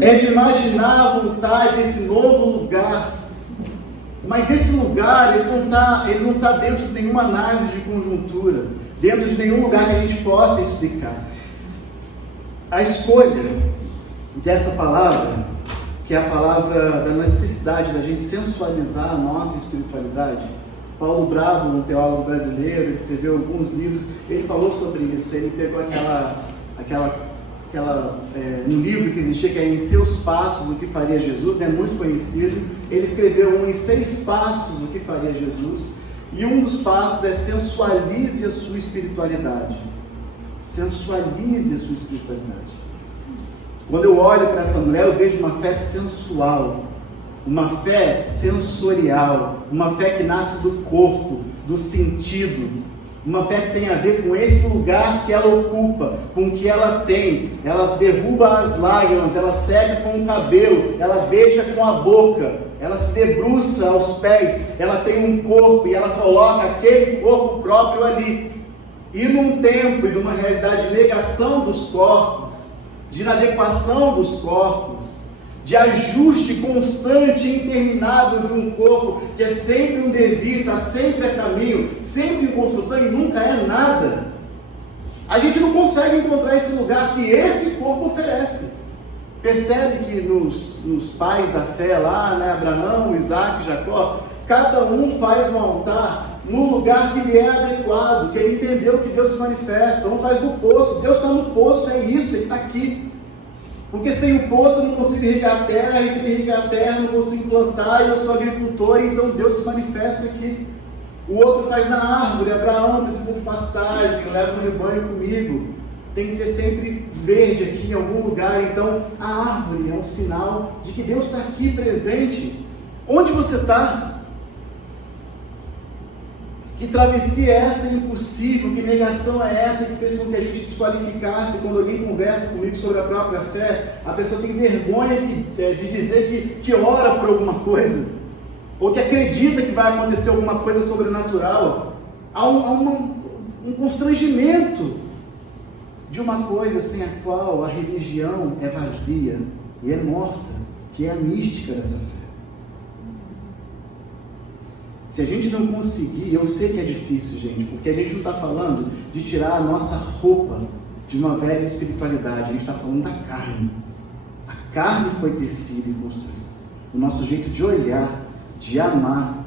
É de imaginar a vontade, esse novo lugar. Mas esse lugar, ele não está dentro de nenhuma análise de conjuntura, dentro de nenhum lugar que a gente possa explicar. A escolha dessa palavra, que é a palavra da necessidade da gente sensualizar a nossa espiritualidade. Paulo Bravo, um teólogo brasileiro, ele escreveu alguns livros, ele falou sobre isso. Ele pegou um livro que existia, que é Em Seus Passos, o que faria Jesus, né, muito conhecido. Ele escreveu Em 6 Passos, o que faria Jesus, e um dos passos é sensualize a sua espiritualidade. Sensualize a sua espiritualidade. Quando eu olho para essa mulher, eu vejo uma fé sensual, uma fé sensorial, uma fé que nasce do corpo, do sentido, uma fé que tem a ver com esse lugar que ela ocupa, com o que ela tem. Ela derruba as lágrimas, ela segue com o cabelo, ela beija com a boca, ela se debruça aos pés, ela tem um corpo e ela coloca aquele corpo próprio ali. E num tempo e numa realidade de negação dos corpos, de inadequação dos corpos, de ajuste constante e interminável de um corpo que é sempre um devir, está sempre a caminho, sempre em construção e nunca é nada, a gente não consegue encontrar esse lugar que esse corpo oferece. Percebe que nos pais da fé lá, né, Abraão, Isaac, Jacó, cada um faz um altar no lugar que lhe é adequado, que ele entendeu que Deus se manifesta. Um faz no poço, Deus está no poço, é isso, ele está aqui. Porque sem o poço eu não consigo irrigar a terra, e sem irrigar a terra eu não consigo plantar, e eu sou agricultor, então Deus se manifesta aqui. O outro faz na árvore, Abraão precisa de pastagem, leva o rebanho comigo. Tem que ter sempre verde aqui em algum lugar. Então a árvore é um sinal de que Deus está aqui presente. Onde você está? Que travessia é essa impossível? Que negação é essa que fez com que a gente desqualificasse? Quando alguém conversa comigo sobre a própria fé, a pessoa tem vergonha de dizer que ora por alguma coisa, ou que acredita que vai acontecer alguma coisa sobrenatural. Há um constrangimento de uma coisa sem a qual a religião é vazia e é morta, que é a mística dessa fé. Se a gente não conseguir, eu sei que é difícil, gente, porque a gente não está falando de tirar a nossa roupa de uma velha espiritualidade, a gente está falando da carne. A carne foi tecida e construída. O nosso jeito de olhar, de amar,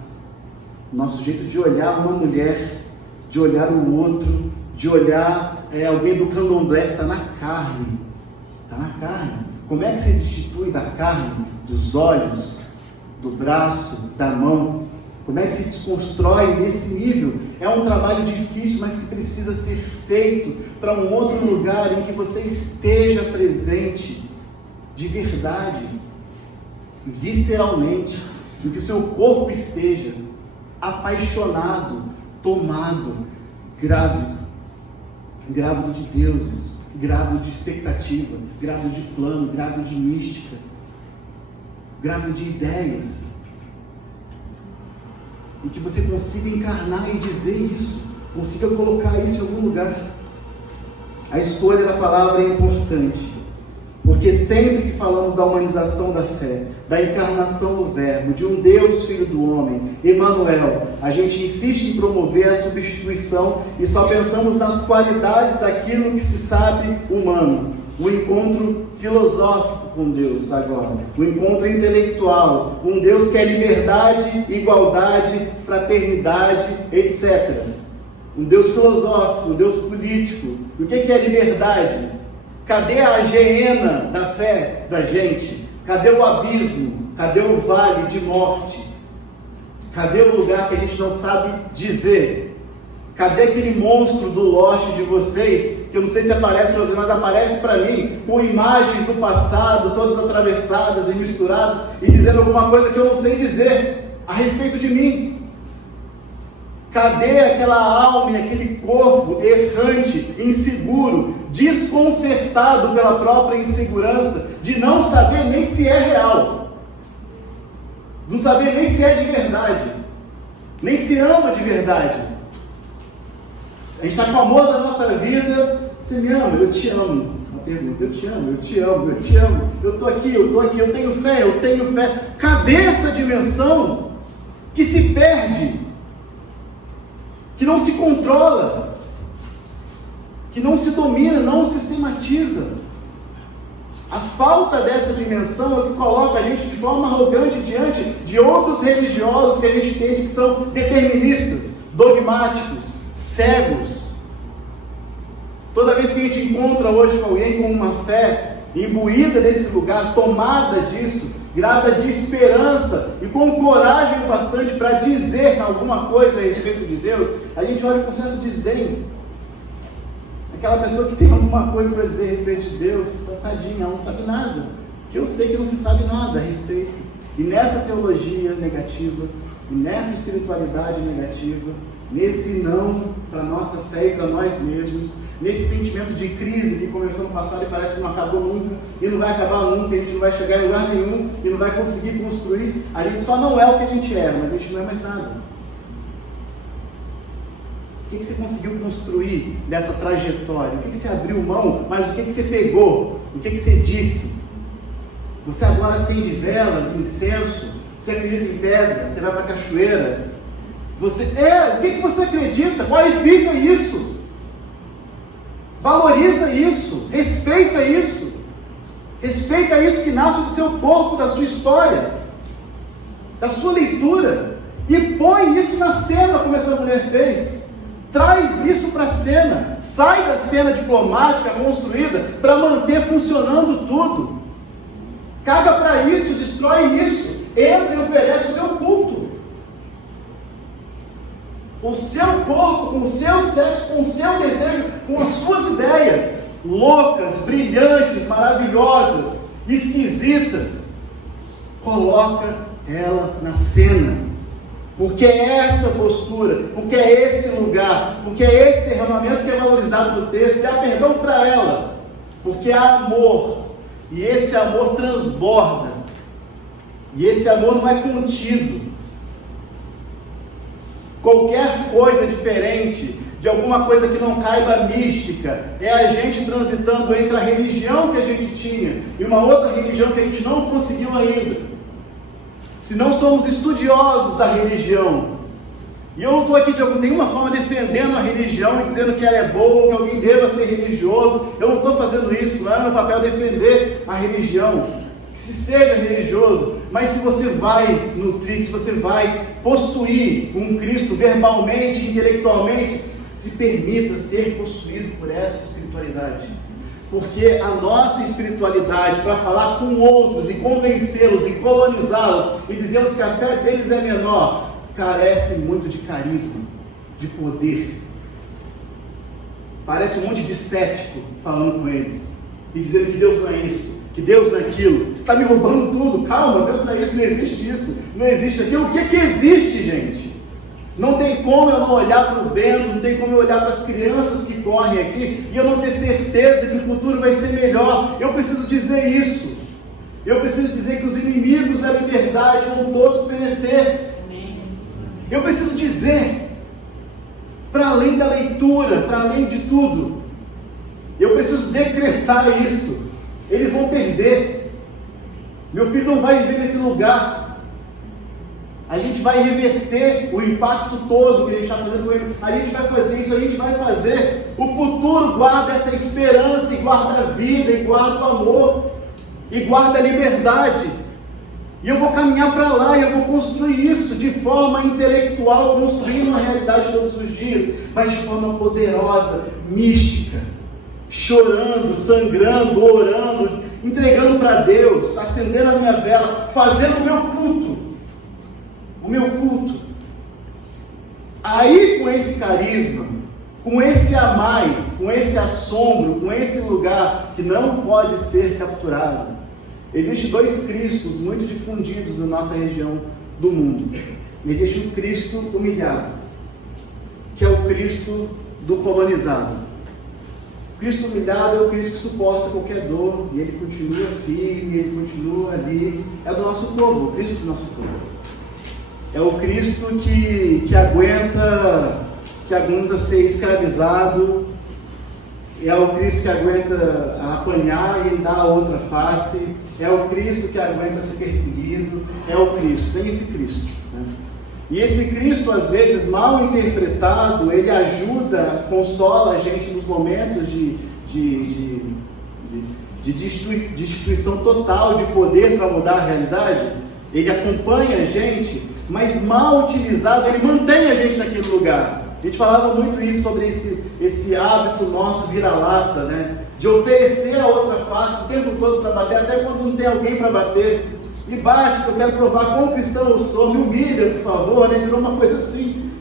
o nosso jeito de olhar uma mulher, de olhar o outro, de olhar alguém do candomblé, está na carne. Está na carne. Como é que se destitui da carne, dos olhos, do braço, da mão? Como é que se desconstrói nesse nível? É um trabalho difícil, mas que precisa ser feito para um outro lugar em que você esteja presente de verdade, visceralmente, em que o seu corpo esteja apaixonado, tomado, grávido de deuses, grávido de expectativa, grávido de plano, grávido de mística, grávido de ideias. E que você consiga encarnar e dizer isso, consiga colocar isso em algum lugar. A escolha da palavra é importante, porque sempre que falamos da humanização da fé, da encarnação do Verbo, de um Deus Filho do Homem, Emmanuel, a gente insiste em promover a substituição e só pensamos nas qualidades daquilo que se sabe humano. O encontro filosófico com Deus agora, o encontro intelectual, um Deus que é liberdade, igualdade, fraternidade, etc. Um Deus filosófico, um Deus político. O que é liberdade? Cadê a geena da fé da gente? Cadê o abismo? Cadê o vale de morte? Cadê o lugar que a gente não sabe dizer? Cadê aquele monstro do Lost de vocês, que eu não sei se aparece para vocês, mas aparece para mim, com imagens do passado, todas atravessadas e misturadas, e dizendo alguma coisa que eu não sei dizer a respeito de mim? Cadê aquela alma e aquele corpo errante, inseguro, desconcertado pela própria insegurança, de não saber nem se é real, não saber nem se é de verdade, nem se ama de verdade? A gente está com o amor da nossa vida. Você me ama? Eu te amo. Uma pergunta: eu te amo, eu te amo, eu te amo. Eu estou aqui, eu tenho fé, eu tenho fé. Cadê essa dimensão que se perde, que não se controla, que não se domina, não sistematiza? A falta dessa dimensão é o que coloca a gente de forma arrogante diante de outros religiosos que a gente entende que são deterministas, dogmáticos, cegos. Toda vez que a gente encontra hoje com alguém com uma fé imbuída desse lugar, tomada disso, grata de esperança e com coragem bastante para dizer alguma coisa a respeito de Deus, a gente olha com certo desdém. Aquela pessoa que tem alguma coisa para dizer a respeito de Deus, tadinha, ela não sabe nada, que eu sei que não se sabe nada a respeito. E nessa teologia negativa, e nessa espiritualidade negativa, nesse não para a nossa fé e para nós mesmos, nesse sentimento de crise que começou no passado e parece que não acabou nunca, e não vai acabar nunca, a gente não vai chegar em lugar nenhum, e não vai conseguir construir, a gente só não é o que a gente é, mas a gente não é mais nada. O que você conseguiu construir nessa trajetória? O que você abriu mão, mas o que você pegou? O que você disse? Você agora acende velas, incenso, você acredita em pedra, você vai para a cachoeira. O que você acredita? Qualifica isso. Valoriza isso. Respeita isso. Respeita isso que nasce do seu corpo, da sua história, da sua leitura. E põe isso na cena, como essa mulher fez. Traz isso para a cena. Sai da cena diplomática construída para manter funcionando tudo. Caga para isso, destrói isso. Entra e oferece o seu culto. Com o seu corpo, com o seu sexo, com o seu desejo, com as suas ideias. Loucas, brilhantes, maravilhosas, esquisitas. Coloca ela na cena. Porque é essa postura, porque é esse lugar, porque é esse derramamento que é valorizado no texto, e há perdão para ela, porque há amor, e esse amor transborda, e esse amor não é contido. Qualquer coisa diferente, de alguma coisa que não caiba mística, é a gente transitando entre a religião que a gente tinha e uma outra religião que a gente não conseguiu ainda. Se não somos estudiosos da religião, e eu não estou aqui de nenhuma forma defendendo a religião e dizendo que ela é boa, que alguém deva ser religioso, eu não estou fazendo isso, não é meu papel defender a religião, que se seja religioso, mas se você vai nutrir, se você vai possuir um Cristo verbalmente, intelectualmente, se permita ser possuído por essa espiritualidade. Porque a nossa espiritualidade, para falar com outros e convencê-los e colonizá-los e dizê-los que a fé deles é menor, carece muito de carisma, de poder. Parece um monte de cético falando com eles e dizendo que Deus não é isso, que Deus não é aquilo. Você está me roubando tudo, calma, Deus não é isso, não existe isso, não existe aquilo. O que existe, gente? Não tem como eu não olhar para o Bento, não tem como eu olhar para as crianças que correm aqui e eu não ter certeza que o futuro vai ser melhor. Eu preciso dizer isso. Eu preciso dizer que os inimigos da liberdade vão todos perecer. Eu preciso dizer, para além da leitura, para além de tudo, eu preciso decretar isso. Eles vão perder. Meu filho não vai viver nesse lugar. A gente vai reverter o impacto todo que a gente está fazendo com ele. A gente vai fazer isso, a gente vai fazer. O futuro guarda essa esperança, e guarda a vida, e guarda o amor, e guarda a liberdade. E eu vou caminhar para lá, e eu vou construir isso de forma intelectual, construindo a realidade todos os dias, mas de forma poderosa, mística, chorando, sangrando, orando, entregando para Deus, acendendo a minha vela, fazendo o meu culto. O meu culto. Aí, com esse carisma, com esse a mais, com esse assombro, com esse lugar que não pode ser capturado, existem dois Cristos muito difundidos na nossa região do mundo. Existe o Cristo humilhado, que é o Cristo do colonizado. O Cristo humilhado é o Cristo que suporta qualquer dor, e ele continua firme, ele continua ali. É do nosso povo, o Cristo do nosso povo. É o Cristo que aguenta ser escravizado. É o Cristo que aguenta apanhar e dar a outra face. É o Cristo que aguenta ser perseguido. É o Cristo, tem esse Cristo, né? E esse Cristo, às vezes, mal interpretado, ele ajuda, consola a gente nos momentos de destituição total de poder para mudar a realidade. Ele acompanha a gente, mas mal utilizado, ele mantém a gente naquele lugar. A gente falava muito isso sobre esse hábito nosso vira-lata, né? De oferecer a outra face o tempo todo para bater, até quando não tem alguém para bater. E bate, que eu quero provar quão cristão eu sou, me humilha, por favor, né? Virou uma coisa assim.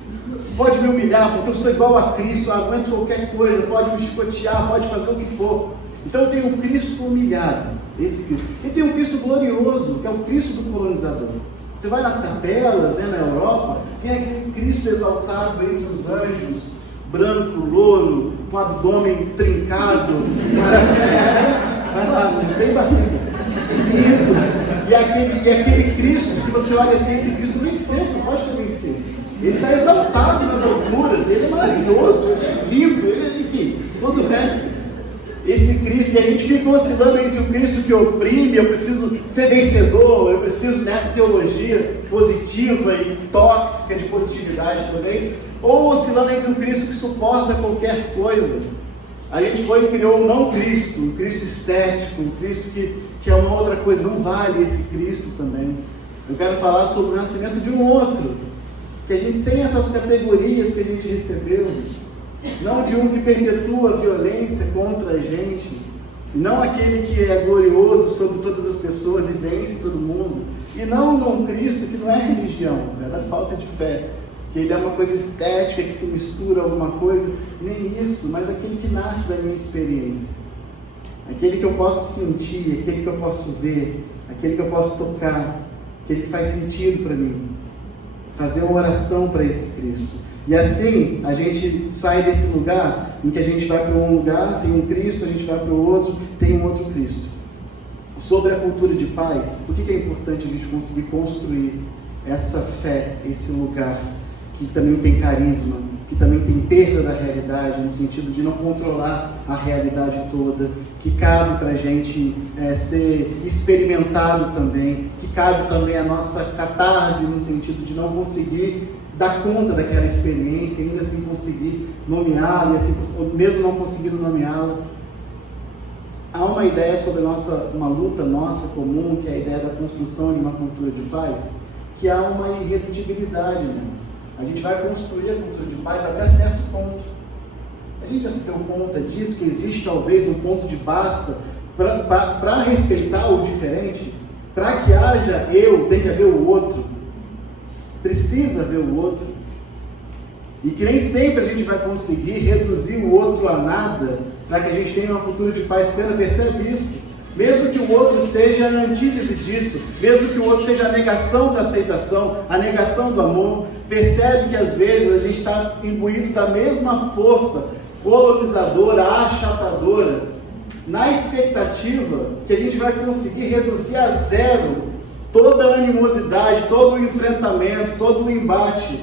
Pode me humilhar, porque eu sou igual a Cristo, eu aguento qualquer coisa, pode me chicotear, pode fazer o que for. Então eu tenho um Cristo humilhado, esse Cristo. E tem um Cristo glorioso, que é o Cristo do colonizador. Você vai nas capelas, né, na Europa, tem aquele Cristo exaltado entre os anjos, branco, louro, com o abdômen trincado, bem barriga, lindo. E aquele Cristo que você olha assim, esse Cristo venceu, você pode ter vencido. Ele está exaltado nas alturas, ele é maravilhoso, ele é lindo, ele, enfim, todo o resto. Esse Cristo, e a gente fica oscilando entre o Cristo que oprime, eu preciso ser vencedor, eu preciso nessa teologia positiva e tóxica de positividade também, ou oscilando entre um Cristo que suporta qualquer coisa. A gente foi e criou um não Cristo, um Cristo estético, um Cristo que é uma outra coisa, não vale esse Cristo também. Eu quero falar sobre o nascimento de um outro, Que a gente, sem essas categorias que a gente recebeu, não de um que perpetua a violência contra a gente, não aquele que é glorioso sobre todas as pessoas e vence todo mundo, e não um Cristo que não é religião, é da falta de fé, que ele é uma coisa estética, que se mistura a alguma coisa, nem isso, mas aquele que nasce da minha experiência, aquele que eu posso sentir, aquele que eu posso ver, aquele que eu posso tocar, aquele que faz sentido para mim, fazer uma oração para esse Cristo. E assim, a gente sai desse lugar em que a gente vai para um lugar, tem um Cristo, a gente vai para o outro, tem um outro Cristo. Sobre a cultura de paz, por que é importante a gente conseguir construir essa fé, esse lugar que também tem carisma, que também tem perda da realidade, no sentido de não controlar a realidade toda, que cabe para a gente ser experimentado também, que cabe também a nossa catarse, no sentido de não conseguir dar conta daquela experiência, ainda assim conseguir nomeá-la, assim, mesmo não conseguindo nomeá-la. Há uma ideia sobre uma luta nossa comum, que é a ideia da construção de uma cultura de paz, que há uma irredutibilidade, né? A gente vai construir a cultura de paz até certo ponto. A gente já se deu conta disso, que existe talvez um ponto de basta para respeitar o diferente, para que haja eu, tem que haver o outro. Precisa ver o outro, e que nem sempre a gente vai conseguir reduzir o outro a nada para que a gente tenha uma cultura de paz plena. Percebe isso? Mesmo que o outro seja a antítese disso, mesmo que o outro seja a negação da aceitação, a negação do amor, percebe que às vezes a gente está imbuído da mesma força colonizadora, achatadora, na expectativa que a gente vai conseguir reduzir a zero toda a animosidade, todo o enfrentamento, todo o embate.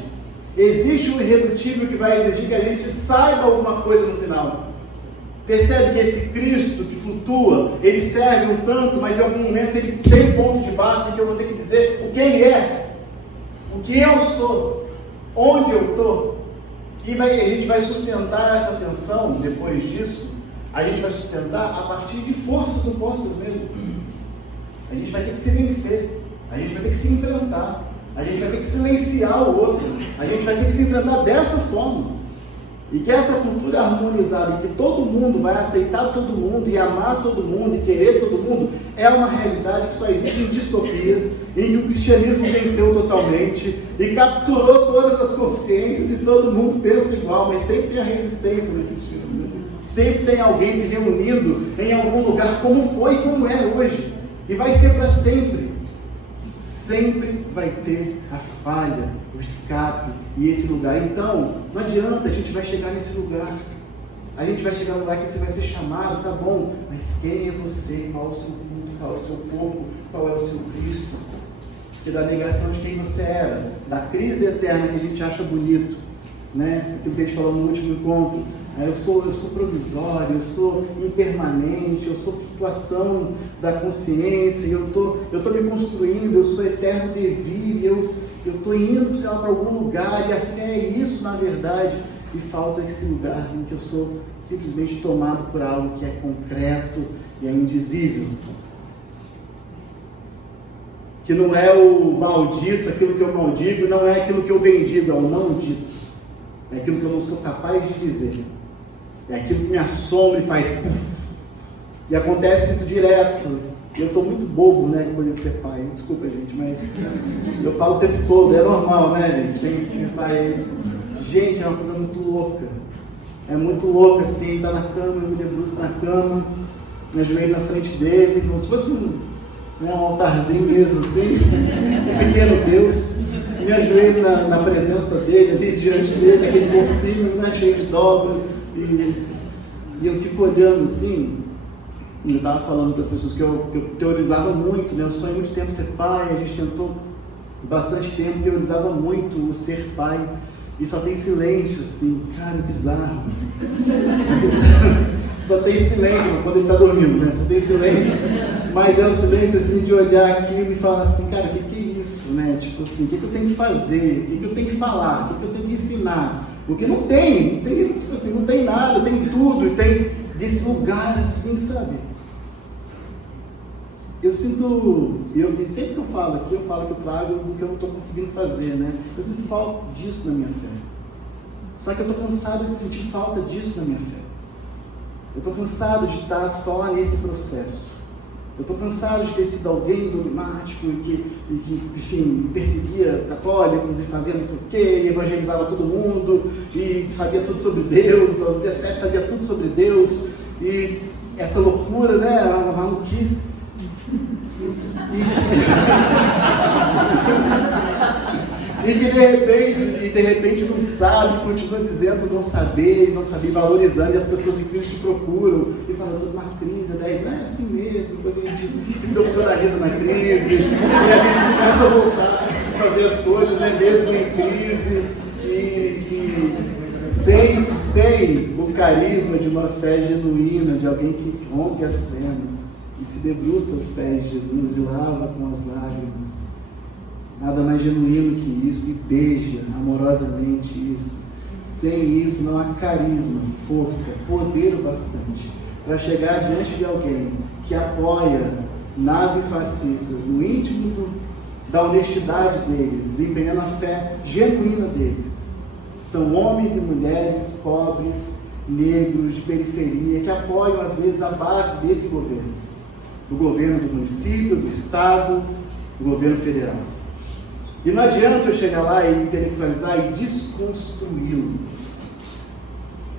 Existe um irredutível que vai exigir que a gente saiba alguma coisa no final. Percebe que esse Cristo que flutua, ele serve um tanto, mas em algum momento ele tem ponto de base que eu vou ter que dizer o que ele é, o que eu sou, onde eu estou. E a gente vai sustentar essa tensão depois disso, a gente vai sustentar a partir de forças opostas mesmo. A gente vai ter que se vencer, a gente vai ter que se enfrentar, a gente vai ter que silenciar o outro, a gente vai ter que se enfrentar dessa forma. E que essa cultura harmonizada, em que todo mundo vai aceitar todo mundo e amar todo mundo e querer todo mundo, é uma realidade que só existe em distopia, em que o cristianismo venceu totalmente e capturou todas as consciências e todo mundo pensa igual, mas sempre tem a resistência nesses filmes. Sempre tem alguém se reunindo em algum lugar, como foi e como é hoje. E vai ser para sempre. Sempre vai ter a falha, o escape e esse lugar. Então, não adianta, a gente vai chegar nesse lugar. A gente vai chegar no lugar que você vai ser chamado, tá bom, mas quem é você? Qual é o seu culto? Qual é o seu povo? Qual é o seu Cristo? E da negação de quem você era, da crise eterna que a gente acha bonito, né? Aquilo que a gente falou no último encontro. Eu sou provisório, eu sou impermanente, eu sou flutuação da consciência, eu tô me construindo, eu sou eterno devir, eu estou indo, sei lá, para algum lugar, e a fé é isso, na verdade, e falta esse lugar em que eu sou simplesmente tomado por algo que é concreto e é indizível. Que não é o maldito, aquilo que eu maldigo, não é aquilo que eu bendigo, é o não dito. É aquilo que eu não sou capaz de dizer. É aquilo que me assombra e faz... E acontece isso direto. Eu estou muito bobo, né, com de ser pai. Desculpa, gente, mas eu falo o tempo todo. É normal, né, gente? Tem que pensar aí. Gente, é uma coisa muito louca. É muito louca, assim. Tá na cama, eu me debruço na cama, me ajoelho na frente dele, como se fosse um altarzinho mesmo, assim. Um pequeno Deus. Me ajoelho na presença dele, ali diante dele, aquele corpinho, né, cheio de dobra. E eu fico olhando assim, e eu estava falando para as pessoas que eu teorizava muito, né? Eu sonhei muito tempo ser pai, a gente tentou bastante tempo, teorizava muito o ser pai, e só tem silêncio, assim, cara, bizarro. Só tem silêncio quando ele está dormindo, né? Só tem silêncio, mas é um silêncio assim de olhar aqui e me falar assim, cara, o que é isso, né? Tipo assim, o que eu tenho que fazer, o que eu tenho que falar, o que eu tenho que ensinar. Porque não tem, tipo assim, não tem nada, tem tudo, e tem desse lugar assim, sabe? eu sinto, sempre que eu falo aqui, eu falo que eu trago do que eu não estou conseguindo fazer, né? Eu sinto falta disso na minha fé. Só que eu estou cansado de sentir falta disso na minha fé. Eu estou cansado de estar só nesse processo. Eu estou cansado de ter sido alguém dogmático e que, enfim, perseguia católicos e fazia não sei o quê, e evangelizava todo mundo, e sabia tudo sobre Deus, aos 17 sabia tudo sobre Deus, e essa loucura, né, a maluquice. E que de repente não sabe, continua dizendo não saber, valorizando, e as pessoas incríveis te procuram e falam, estou numa crise, 10 anos, é assim mesmo, depois a gente se profissionaliza na crise, e a gente começa a voltar a fazer as coisas, né, mesmo em crise, e sem o carisma de uma fé genuína, de alguém que rompe a cena e se debruça aos pés de Jesus e lava com as lágrimas. Nada mais genuíno que isso, e beija amorosamente isso. Sem isso não há carisma, força, poder o bastante para chegar diante de alguém que apoia nazifascistas no íntimo da honestidade deles, desempenhando a fé genuína deles. São homens e mulheres pobres, negros, de periferia, que apoiam às vezes a base desse governo. Do governo do município, do estado, do governo federal. E não adianta eu chegar lá e intelectualizar e desconstruí-lo.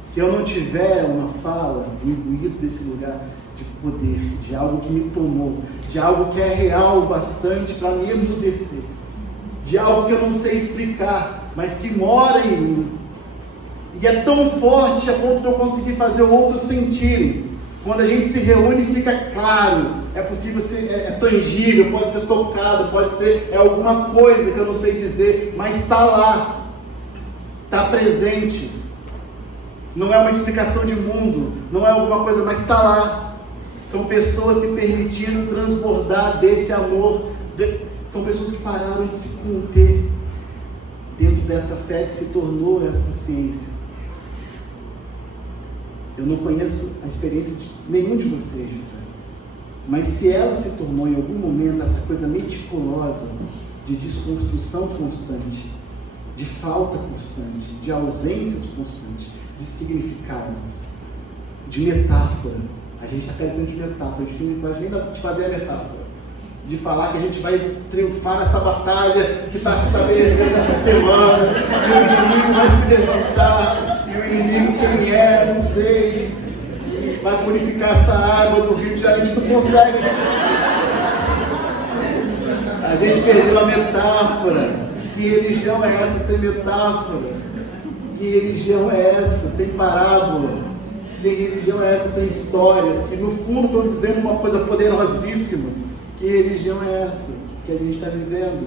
Se eu não tiver uma fala imbuído desse lugar de poder, de algo que me tomou, de algo que é real o bastante para me emudecer, de algo que eu não sei explicar, mas que mora em mim, e é tão forte a ponto de eu conseguir fazer outros sentirem. Quando a gente se reúne, fica claro, é possível ser, é tangível, pode ser tocado, pode ser alguma coisa que eu não sei dizer, mas está lá, está presente. Não é uma explicação de mundo, não é alguma coisa, mas está lá. São pessoas se permitindo transbordar desse amor, são pessoas que pararam de se conter dentro dessa fé que se tornou essa ciência. Eu não conheço a experiência de nenhum de vocês de fé, mas se ela se tornou em algum momento essa coisa meticulosa de desconstrução constante, de falta constante, de ausências constantes, de significados, de metáfora. A gente está precisando de metáfora, a gente não pode nem fazer a metáfora, de falar que a gente vai triunfar nessa batalha que está se estabelecendo essa semana, que o inimigo vai se levantar, e o inimigo quem é, não sei, vai purificar essa água do Rio de Janeiro, a gente não consegue. A gente perdeu a metáfora. Que religião é essa sem metáfora? Que religião é essa sem parábola? Que religião é essa sem histórias? Que no fundo estão dizendo uma coisa poderosíssima. Que religião é essa que a gente está vivendo?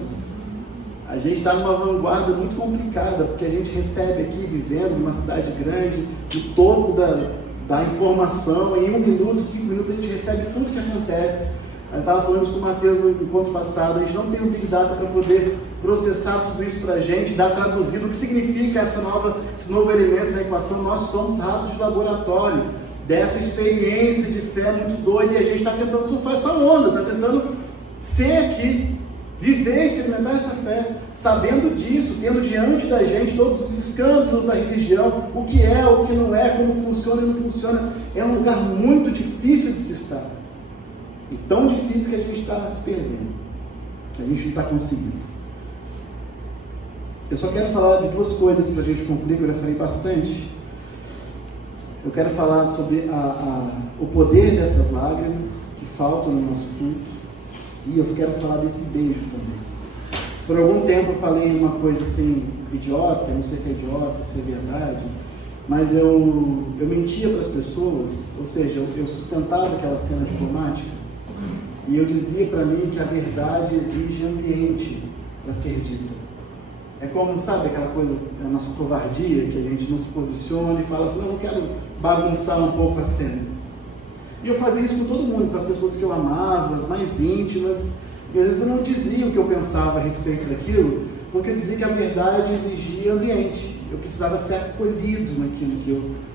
A gente está numa vanguarda muito complicada, porque a gente recebe aqui, vivendo numa cidade grande, no topo da informação, em 1 minuto, 5 minutos, a gente recebe tudo que acontece. Eu estava falando isso com o Matheus no encontro passado, a gente não tem o Big Data para poder processar tudo isso para a gente, dar traduzido o que significa esse novo elemento na equação. Nós somos ratos de laboratório, dessa experiência de fé muito doida, e a gente está tentando surfar essa onda, está tentando ser aqui, viver, experimentar essa fé, sabendo disso, tendo diante da gente todos os escândalos da religião, o que é, o que não é, como funciona e não funciona. É um lugar muito difícil de se estar. E tão difícil que a gente está se perdendo, que a gente não está conseguindo. Eu só quero falar de 2 coisas para a gente concluir, que eu já falei bastante. Eu quero falar sobre o poder dessas lágrimas que faltam no nosso culto, e eu quero falar desse beijo também. Por algum tempo eu falei uma coisa assim, idiota, não sei se é idiota, se é verdade, mas eu mentia para as pessoas, ou seja, eu sustentava aquela cena diplomática, e eu dizia para mim que a verdade exige ambiente para ser dita. É como, sabe, aquela coisa, a nossa covardia, que a gente não se posiciona e fala assim, não, eu quero bagunçar um pouco a cena. E eu fazia isso com todo mundo, com as pessoas que eu amava, as mais íntimas, e às vezes eu não dizia o que eu pensava a respeito daquilo, porque eu dizia que a verdade exigia ambiente. Eu precisava ser acolhido naquilo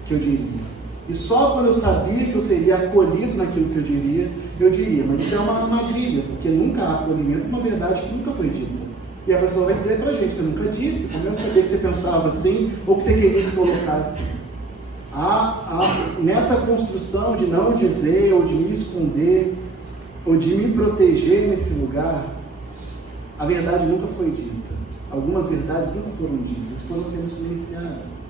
que eu diria. E só quando eu sabia que eu seria acolhido naquilo que eu diria, mas isso é uma armadilha, porque nunca há acolhimento uma verdade que nunca foi dita. E a pessoa vai dizer pra gente, você nunca disse, como eu sabia que você pensava assim, ou que você queria se colocar assim. Nessa construção de não dizer, ou de me esconder, ou de me proteger nesse lugar, a verdade nunca foi dita. Algumas verdades nunca foram ditas, foram sendo silenciadas.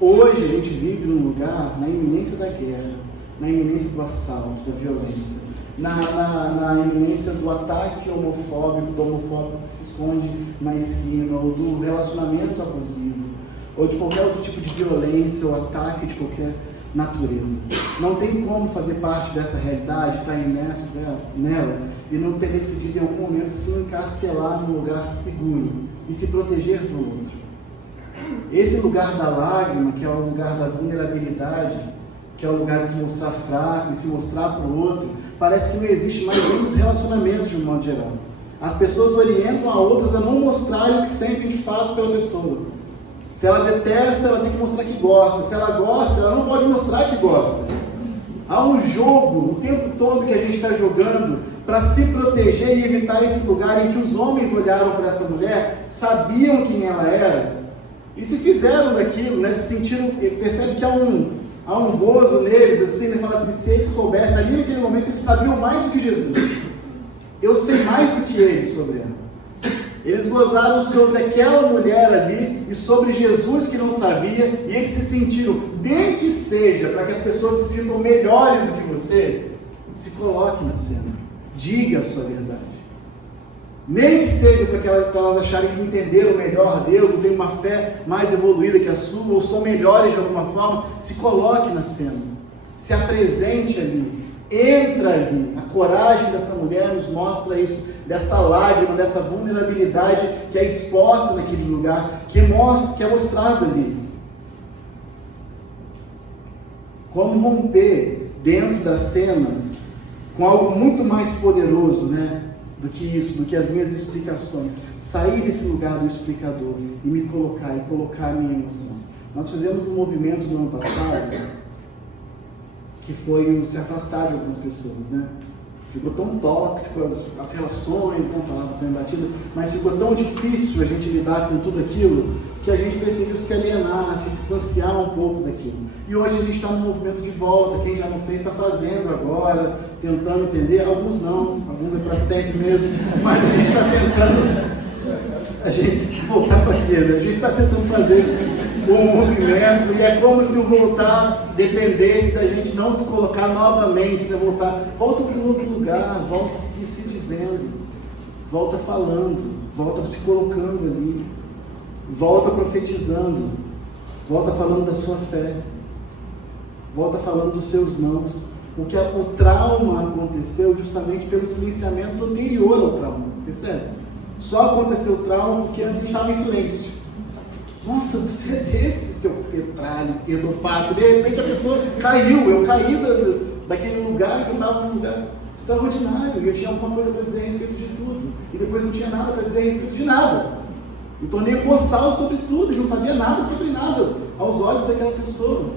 Hoje a gente vive num lugar na iminência da guerra, na iminência do assalto, da violência, na iminência do ataque homofóbico, do homofóbico que se esconde na esquina, ou do relacionamento abusivo, ou de qualquer outro tipo de violência ou ataque de qualquer natureza. Não tem como fazer parte dessa realidade, estar imerso nela, e não ter decidido em algum momento se encastelar num lugar seguro e se proteger do outro. Esse lugar da lágrima, que é o lugar da vulnerabilidade, que é o lugar de se mostrar fraco e se mostrar para o outro, parece que não existe mais nem nos relacionamentos de um modo geral. As pessoas orientam a outras a não mostrarem o que sentem de fato pela pessoa. Se ela detesta, ela tem que mostrar que gosta. Se ela gosta, ela não pode mostrar que gosta. Há um jogo o tempo todo que a gente está jogando para se proteger e evitar esse lugar em que os homens olharam para essa mulher, sabiam quem ela era, e se fizeram daquilo, né? Se sentiram, percebe que há um gozo neles, assim, né? Fala assim, se eles soubessem, ali naquele momento eles sabiam mais do que Jesus. Eu sei mais do que eles sobre ela. Eles gozaram sobre aquela mulher ali e sobre Jesus que não sabia, e eles se sentiram, nem que seja para que as pessoas se sintam melhores do que você, se coloque na cena, diga a sua verdade. Nem que seja para que elas acharem que entenderam melhor Deus, ou têm uma fé mais evoluída que a sua, ou são melhores de alguma forma, se coloque na cena, se apresente ali, entra ali. A coragem dessa mulher nos mostra isso, dessa lágrima, dessa vulnerabilidade que é exposta naquele lugar, que é mostrado ali. Como romper dentro da cena com algo muito mais poderoso, né? Do que isso, do que as minhas explicações, sair desse lugar do explicador e me colocar, e colocar a minha emoção. Nós fizemos um movimento no ano passado, que foi o se afastar de algumas pessoas, né? Ficou tão tóxico as relações, né? A palavra tão embatida, mas ficou tão difícil a gente lidar com tudo aquilo, que a gente preferiu se alienar, se distanciar um pouco daquilo. E hoje a gente está no movimento de volta, quem já não fez está fazendo agora, tentando entender, alguns não, alguns é para sempre mesmo, mas a gente está tentando, voltar para quê, né? A gente está tentando fazer um movimento, e é como se o voltar dependesse da gente não se colocar novamente, né? Volta para um novo lugar, volta se dizendo, volta falando, volta se colocando ali, volta profetizando, volta falando da sua fé, volta falando dos seus nãos, porque o trauma aconteceu justamente pelo silenciamento anterior ao trauma, percebe? Só aconteceu o trauma porque antes estava em silêncio. Nossa, você é desse, seu petralho, esquerdopato. De repente a pessoa caiu, eu caí daquele lugar que eu estava num lugar extraordinário, e eu tinha alguma coisa para dizer a respeito de tudo, e depois não tinha nada para dizer a respeito de nada. Me tornei boçal sobre tudo, e não sabia nada sobre nada, aos olhos daquela pessoa.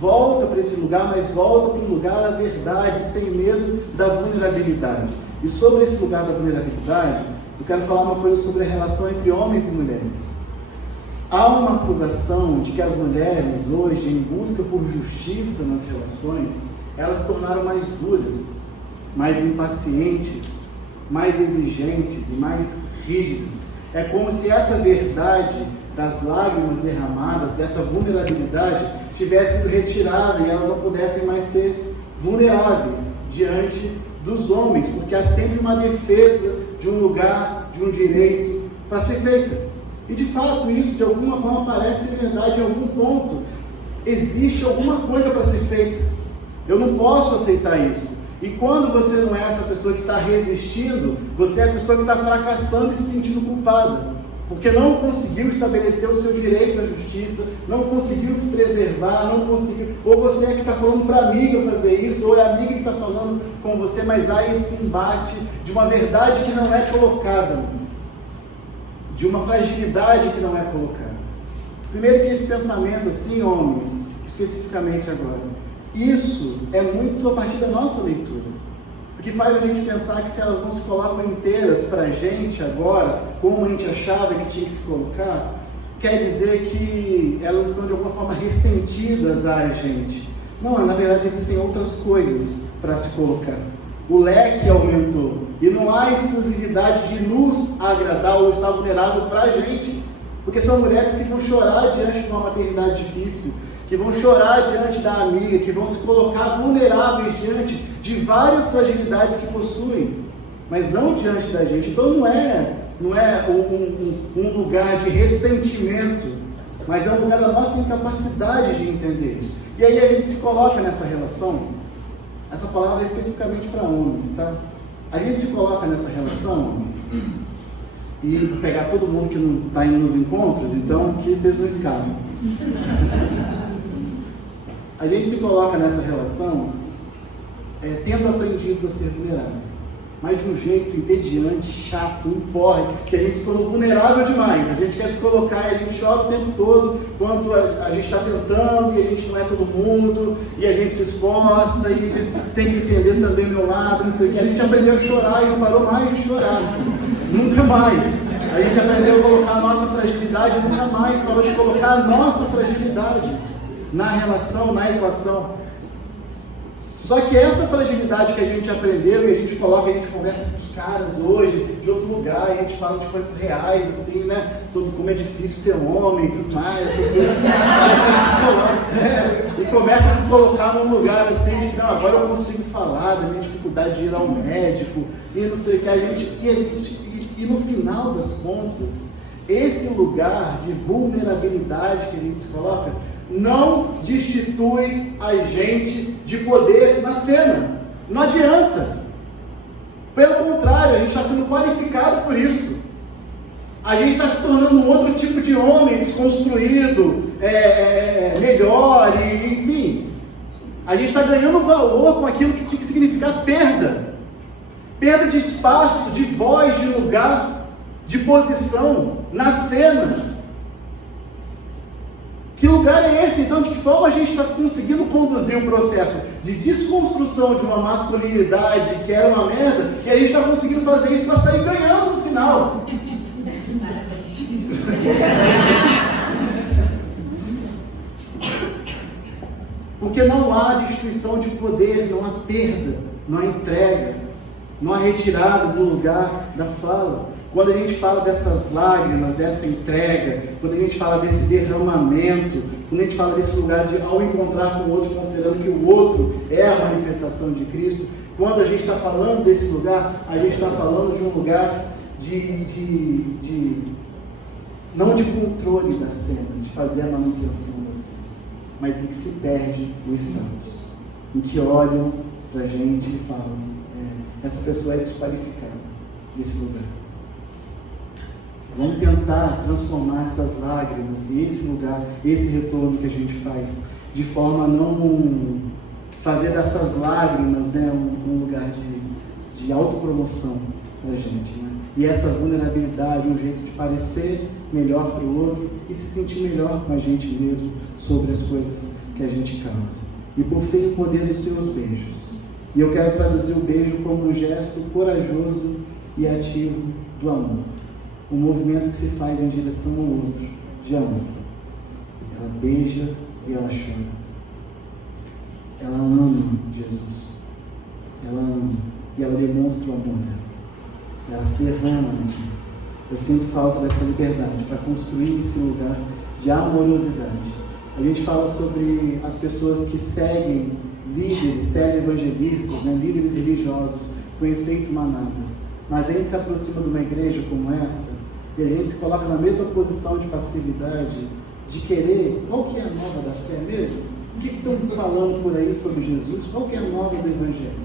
Volta para esse lugar, mas volta para o lugar da verdade, sem medo da vulnerabilidade. E sobre esse lugar da vulnerabilidade, eu quero falar uma coisa sobre a relação entre homens e mulheres. Há uma acusação de que as mulheres hoje, em busca por justiça nas relações, elas se tornaram mais duras, mais impacientes, mais exigentes e mais rígidas. É como se essa verdade das lágrimas derramadas, dessa vulnerabilidade, tivesse sido retirada e elas não pudessem mais ser vulneráveis diante dos homens, porque há sempre uma defesa de um lugar, de um direito para ser feita. E de fato isso de alguma forma parece verdade em algum ponto. Existe alguma coisa para ser feita. Eu não posso aceitar isso. E quando você não é essa pessoa que está resistindo, você é a pessoa que está fracassando e se sentindo culpada. Porque não conseguiu estabelecer o seu direito à justiça, não conseguiu se preservar, não conseguiu. Ou você é que está falando para a amiga fazer isso, ou é a amiga que está falando com você, mas há esse embate de uma verdade que não é colocada, de uma fragilidade que não é colocada. Primeiro que esse pensamento assim, homens, especificamente agora. Isso é muito a partir da nossa leitura. Porque faz a gente pensar que se elas não se colocam inteiras para a gente agora, como a gente achava que tinha que se colocar, quer dizer que elas estão de alguma forma ressentidas a gente. Não, na verdade existem outras coisas para se colocar. O leque aumentou e não há exclusividade de nos agradar ou estar vulnerável para a gente, porque são mulheres que vão chorar diante de uma maternidade difícil, que vão chorar diante da amiga, que vão se colocar vulneráveis diante de várias fragilidades que possuem, mas não diante da gente. Então não é um lugar de ressentimento, mas é um lugar da nossa incapacidade de entender isso. E aí a gente se coloca nessa relação. Essa palavra é especificamente para homens, tá? A gente se coloca nessa relação, homens, e vou pegar todo mundo que não está indo nos encontros, então que vocês não escapem. A gente se coloca nessa relação tendo aprendido a ser vulneráveis, mas de um jeito entediante, chato, um porre, que a gente se colocou vulnerável demais. A gente quer se colocar e a gente chora o tempo todo, quanto a gente está tentando, e a gente não é todo mundo, e a gente se esforça, e tem que entender também o meu lado, não sei o que. A gente aprendeu a chorar e não parou mais de chorar. Nunca mais. A gente aprendeu a colocar a nossa fragilidade, nunca mais parou de colocar a nossa fragilidade na relação, na equação. Só que essa fragilidade que a gente aprendeu, e a gente coloca, a gente conversa com os caras hoje, de outro lugar, a gente fala de coisas reais, assim, né? Sobre como é difícil ser homem e tudo mais, essas coisas. E começa a se colocar num lugar assim, de, não, agora eu consigo falar da minha dificuldade de ir ao médico, e não sei o que, e no final das contas, esse lugar de vulnerabilidade que a gente se coloca, não destitui a gente de poder na cena. Não adianta. Pelo contrário, a gente está sendo qualificado por isso. A gente está se tornando um outro tipo de homem, desconstruído, melhor, e, enfim. A gente está ganhando valor com aquilo que tinha que significar perda. Perda de espaço, de voz, de lugar, de posição na cena. Que lugar é esse? Então, de que forma a gente está conseguindo conduzir um processo de desconstrução de uma masculinidade que era uma merda, e a gente está conseguindo fazer isso para sair ganhando no final? Porque não há destruição de poder, não há perda, não há entrega, não há retirada do lugar da fala. Quando a gente fala dessas lágrimas, dessa entrega, quando a gente fala desse derramamento, quando a gente fala desse lugar de, ao encontrar com o outro, considerando que o outro é a manifestação de Cristo, quando a gente está falando desse lugar, a gente está falando de um lugar não de controle da cena, de fazer a manutenção da cena, mas em que se perde o status, em que olham para a gente e falam, essa pessoa é desqualificada desse lugar. Vamos tentar transformar essas lágrimas e esse lugar, esse retorno que a gente faz, de forma a não fazer dessas lágrimas, né, um lugar de autopromoção para a gente. Né? E essa vulnerabilidade, um jeito de parecer melhor para o outro e se sentir melhor com a gente mesmo sobre as coisas que a gente causa. E por fim, o poder dos seus beijos. E eu quero traduzir o beijo como um gesto corajoso e ativo do amor. Um movimento que se faz em direção ao outro, de amor. Ela beija e ela chora. Ela ama Jesus. Ela ama. E ela demonstra o amor dela. Ela se derrama aqui. Eu sinto falta dessa liberdade para construir esse lugar de amorosidade. A gente fala sobre as pessoas que seguem líderes, televangelistas, né, líderes religiosos, com efeito manada. Mas a gente se aproxima de uma igreja como essa e a gente se coloca na mesma posição de passividade, de querer, qual que é a nova da fé mesmo? O que estão falando por aí sobre Jesus? Qual que é a nova do Evangelho?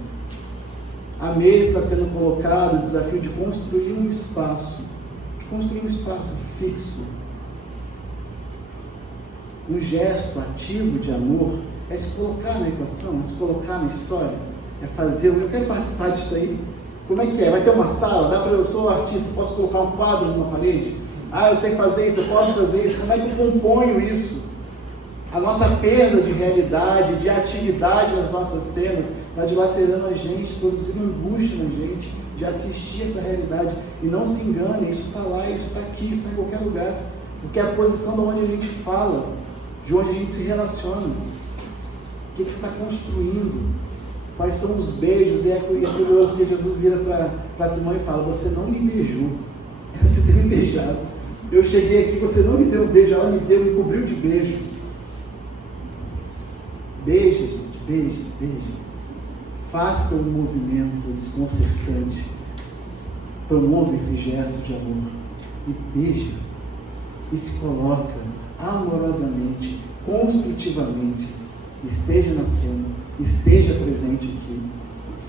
À mesa está sendo colocado o desafio de construir um espaço fixo. Um gesto ativo de amor é se colocar na equação, é se colocar na história, é fazer, eu quero participar disso aí. Como é que é? Vai ter uma sala? Eu sou artista, posso colocar um quadro numa parede? Eu sei fazer isso, eu posso fazer isso. Como é que eu componho isso? A nossa perda de realidade, de atividade nas nossas cenas, está dilacerando a gente, produzindo angústia na gente, de assistir essa realidade. E não se engane, isso está lá, isso está aqui, isso está em qualquer lugar. Porque é a posição de onde a gente fala, de onde a gente se relaciona. O que você está construindo? Quais são os beijos? E é curioso que Jesus vira para Simão e fala: você não me beijou, era você ter me beijado. Eu cheguei aqui, você não me deu um beijo, ela me cobriu de beijos. Beija, gente, beija, beija. Faça um movimento desconcertante. Promova esse gesto de amor. E beija. E se coloca amorosamente, construtivamente. Esteja na cena, esteja presente aqui.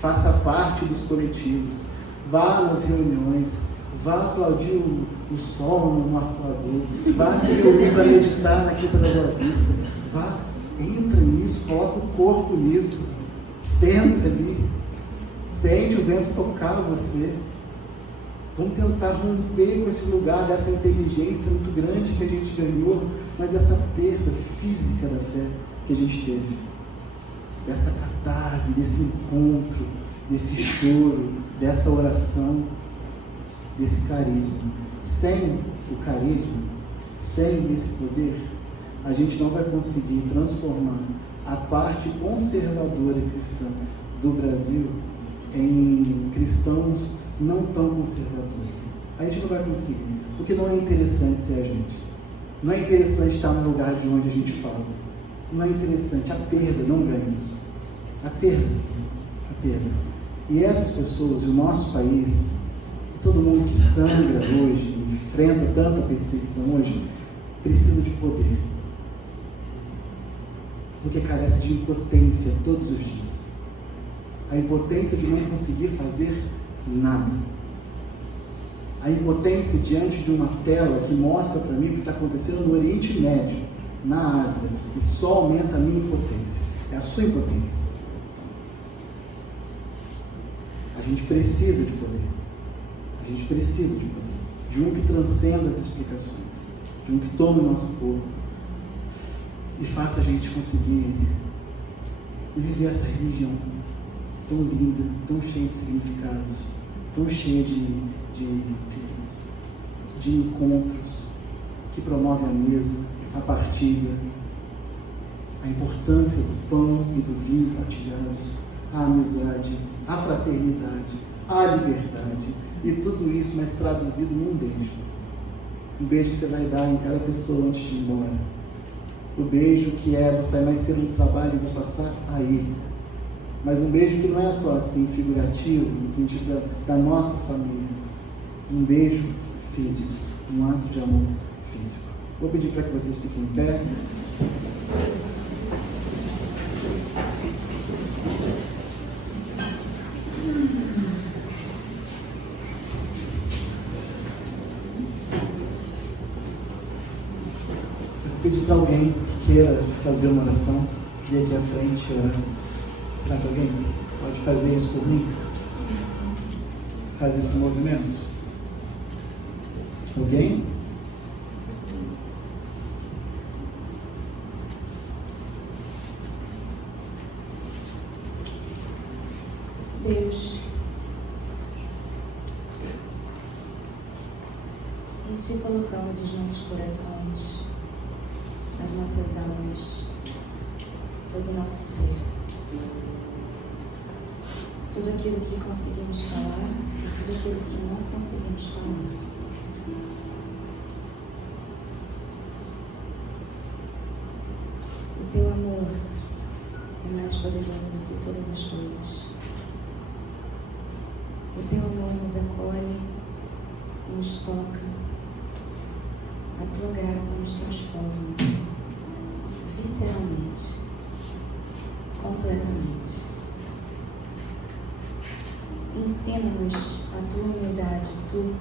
Faça parte dos coletivos. Vá nas reuniões. Vá aplaudir o sol no arpoador. Vá se reunir para meditar na Quinta da Boa Vista. Vá. Entra nisso, coloca o corpo nisso, senta ali, sente o vento tocar você. Vamos tentar romper com esse lugar dessa inteligência muito grande que a gente ganhou, mas dessa perda física da fé que a gente teve. Dessa catarse, desse encontro, desse choro, dessa oração, desse carisma. Sem o carisma, sem esse poder, a gente não vai conseguir transformar a parte conservadora e cristã do Brasil em cristãos não tão conservadores. A gente não vai conseguir, porque não é interessante ser a gente. Não é interessante estar no lugar de onde a gente fala. Não é interessante, a perda não ganha. A perda. E essas pessoas, o nosso país, todo mundo que sangra hoje, enfrenta tanta perseguição hoje, precisa de poder. Porque carece de impotência todos os dias. A impotência de não conseguir fazer nada. A impotência diante de uma tela que mostra para mim o que está acontecendo no Oriente Médio, na Ásia, e só aumenta a minha impotência. É a sua impotência. A gente precisa de poder. A gente precisa de poder. De um que transcenda as explicações. De um que tome o nosso corpo e faça a gente conseguir viver essa religião tão linda, tão cheia de significados, tão cheia de encontros, que promove a mesa, a partilha, a importância do pão e do vinho partilhados, a amizade, a fraternidade, a liberdade, e tudo isso, mas traduzido num beijo. Um beijo que você vai dar em cada pessoa antes de ir embora. O beijo que é: vou sair mais cedo do trabalho e vou passar aí. Mas um beijo que não é só assim figurativo, no sentido da nossa família. Um beijo físico, um ato de amor físico. Vou pedir para que vocês fiquem em pé. Pedir para alguém que queira fazer uma oração, vir aqui à frente orar. Será que alguém pode fazer isso por mim? Fazer esse movimento? Alguém? Deus, em Ti colocamos os nossos corações, as nossas almas, todo o nosso ser. Tudo aquilo que conseguimos falar e tudo aquilo que não conseguimos falar. O Teu amor é mais poderoso do que todas as coisas. O Teu amor nos acolhe, nos toca. A Tua graça nos transforma visceralmente, completamente. Ensina-nos a Tua humildade, Tu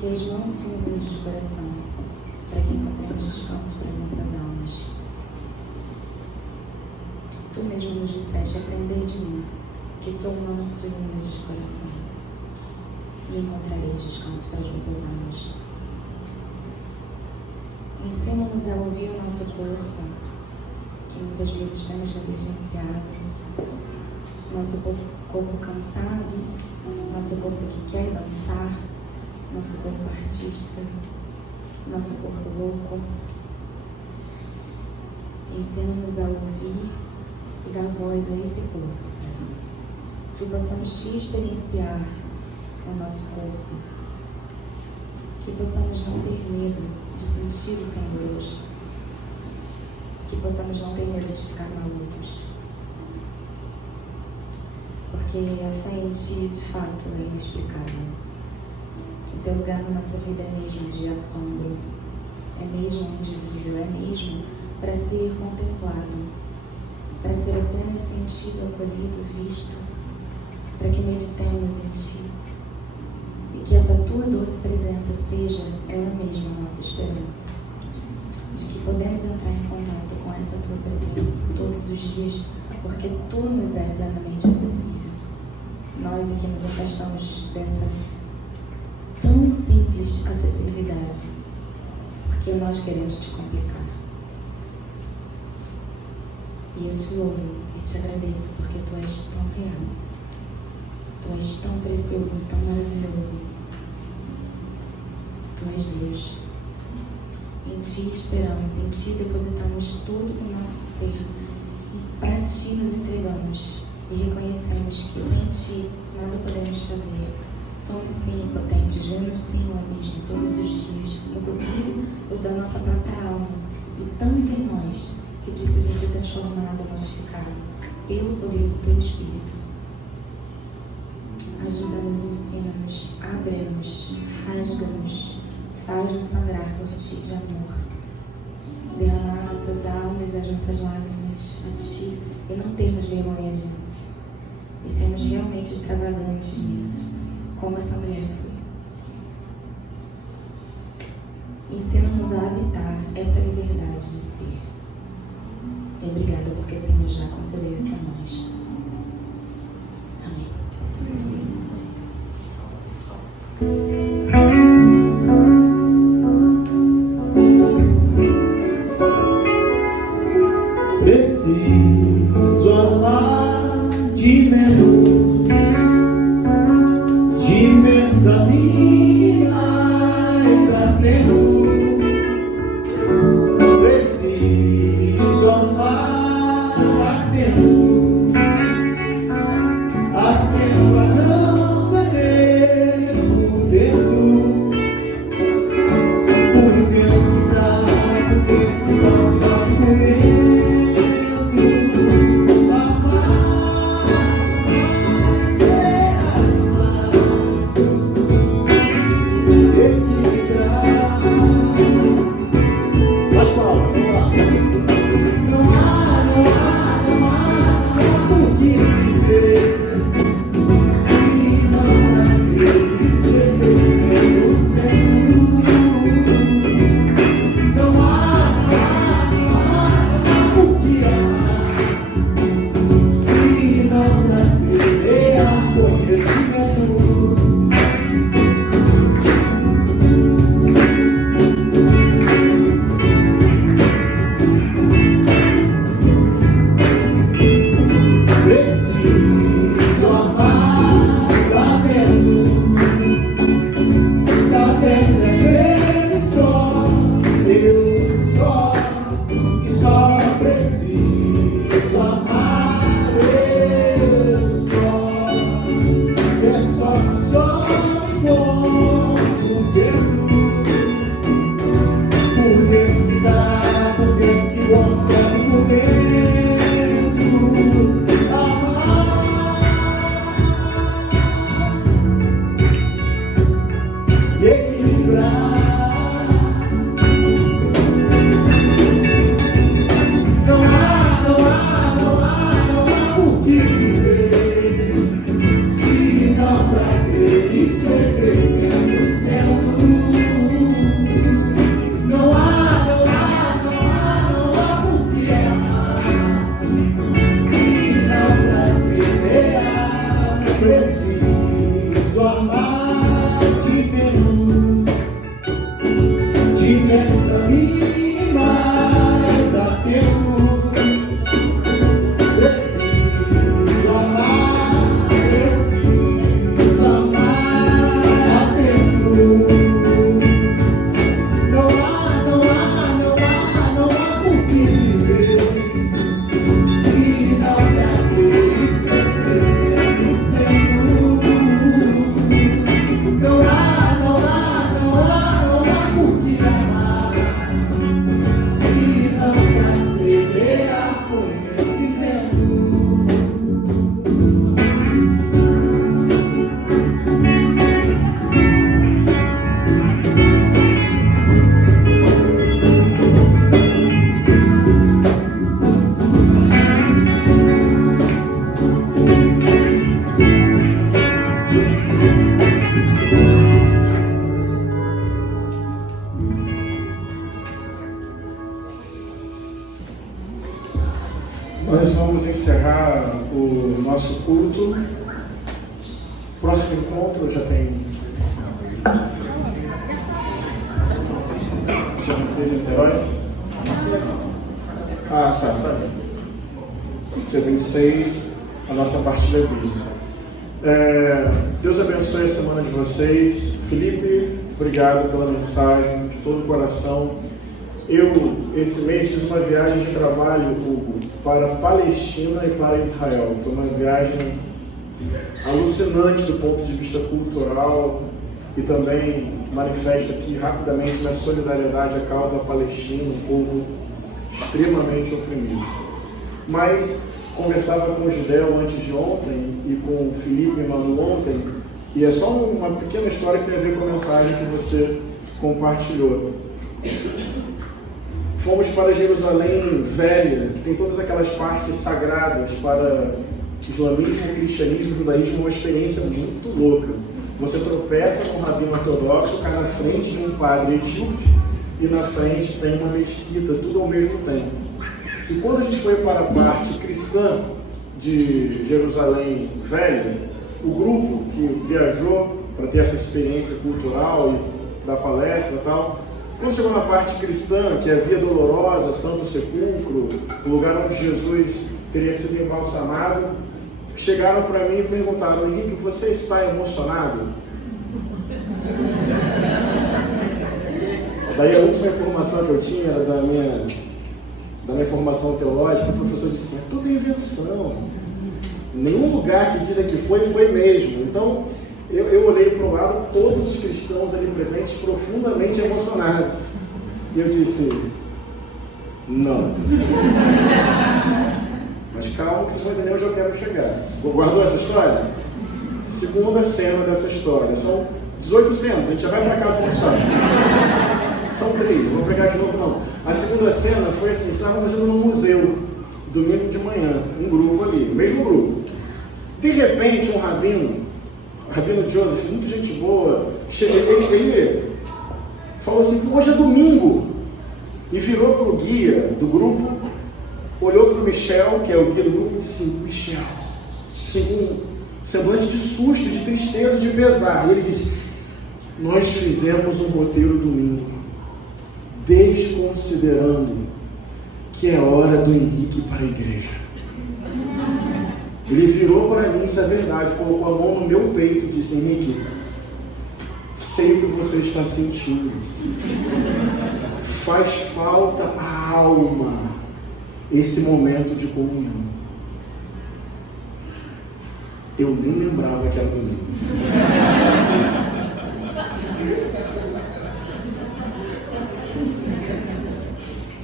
que és manso e humilde de coração, para que encontremos descanso para nossas almas. Tu mesmo nos disseste: aprendei de mim, que sou manso e humilde de coração, e encontrareis descanso para as vossas almas. Ensina-nos a ouvir o nosso corpo, que muitas vezes temos negligenciado, nosso corpo cansado, nosso corpo que quer dançar, nosso corpo artista, nosso corpo louco. Ensina-nos a ouvir e dar voz a esse corpo, que possamos te experienciar no nosso corpo, que possamos não ter medo de sentir o Senhor hoje, que possamos não ter medo de ficar malucos, porque a fé em Ti de fato é inexplicável. O Teu lugar na nossa vida é mesmo de assombro, é mesmo indizível, é mesmo para ser contemplado, para ser apenas sentido, acolhido, visto, para que meditemos em Ti e que essa Tua doce presença seja ela mesma a nossa esperança, de que podemos entrar em contato com essa Tua presença todos os dias, porque Tu nos é plenamente acessível. Nós é que nos afastamos dessa tão simples acessibilidade, porque nós queremos Te complicar. E eu Te louvo e Te agradeço porque Tu és tão real, Tu és tão precioso, tão maravilhoso. Tu és Deus. Em Ti esperamos, em Ti depositamos todo o nosso ser e para Ti nos entregamos e reconhecemos que sem Ti nada podemos fazer. Somos sim impotentes, vemos sim o abismo todos os dias, inclusive os da nossa própria alma, e tanto em nós que precisa ser transformado, modificado pelo poder do Teu Espírito. Ajuda-nos, ensina-nos, abre-nos, rasga-nos, faz-nos sangrar por Ti de amor. Derramar nossas almas, as nossas lágrimas a Ti e não termos vergonha disso. E sermos realmente extravagantes nisso, como essa mulher foi. Ensina-nos a habitar essa liberdade de ser. E obrigada porque o Senhor já concedeu isso a nós. Amém. Preciso amar de menos, de menos a mim, mais a menos. Preciso amar a menos, pra não ceder por dentro que tá por dentro, tá por dentro. Equilibrar Nós vamos encerrar o nosso culto. Próximo encontro já tem. Já vocês em Niterói? Tá. Dia 26, a nossa partilha bíblica. Deus abençoe a semana de vocês. Felipe, obrigado pela mensagem, de todo o coração. Eu, esse mês, fiz uma viagem de trabalho, Hugo, para a Palestina e para Israel. Foi uma viagem alucinante do ponto de vista cultural e também manifesta aqui rapidamente minha solidariedade à causa palestina, um povo extremamente oprimido. Mas conversava com o Judeu antes de ontem e com o Felipe e Manu ontem, e é só uma pequena história que tem a ver com a mensagem que você compartilhou. Fomos para Jerusalém Velha, que tem todas aquelas partes sagradas para islamismo, cristianismo, judaísmo, uma experiência muito louca. Você tropeça com um rabino ortodoxo, cai na frente de um padre etíope e na frente tem uma mesquita, tudo ao mesmo tempo. E quando a gente foi para a parte cristã de Jerusalém Velha, o grupo que viajou para ter essa experiência cultural e da palestra e tal, quando chegou na parte cristã, que é a Via Dolorosa, Santo Sepulcro, o lugar onde Jesus teria sido embalsamado, chegaram para mim e perguntaram: Henrique, você está emocionado? Daí a última informação que eu tinha era da minha formação teológica. O professor disse: é tudo invenção. Nenhum lugar que dizem que foi mesmo. Então, eu olhei para o lado, todos os cristãos ali presentes profundamente emocionados. E eu disse: não. Mas calma que vocês vão entender onde eu quero chegar. Guardou essa história? Segunda cena dessa história. São 18 cenas, a gente já vai para casa almoçar. São 3, vou pegar de novo não. A segunda cena foi assim: estávamos indo num museu, domingo de manhã, um grupo ali, mesmo grupo. De repente, um rabino Joseph, muito gente boa, ele falou assim: hoje é domingo. E virou para o guia do grupo, olhou para o Michel, que é o guia do grupo, e disse assim: Michel, assim, um semblante de susto, de tristeza, de pesar. E ele disse: nós fizemos um roteiro domingo, desconsiderando que é hora do Henrique para a igreja. Ele virou para mim, isso é verdade, colocou a mão no meu peito e disse: Henrique, sei o que você está sentindo. Faz falta à alma esse momento de comunhão. Eu nem lembrava que era domingo.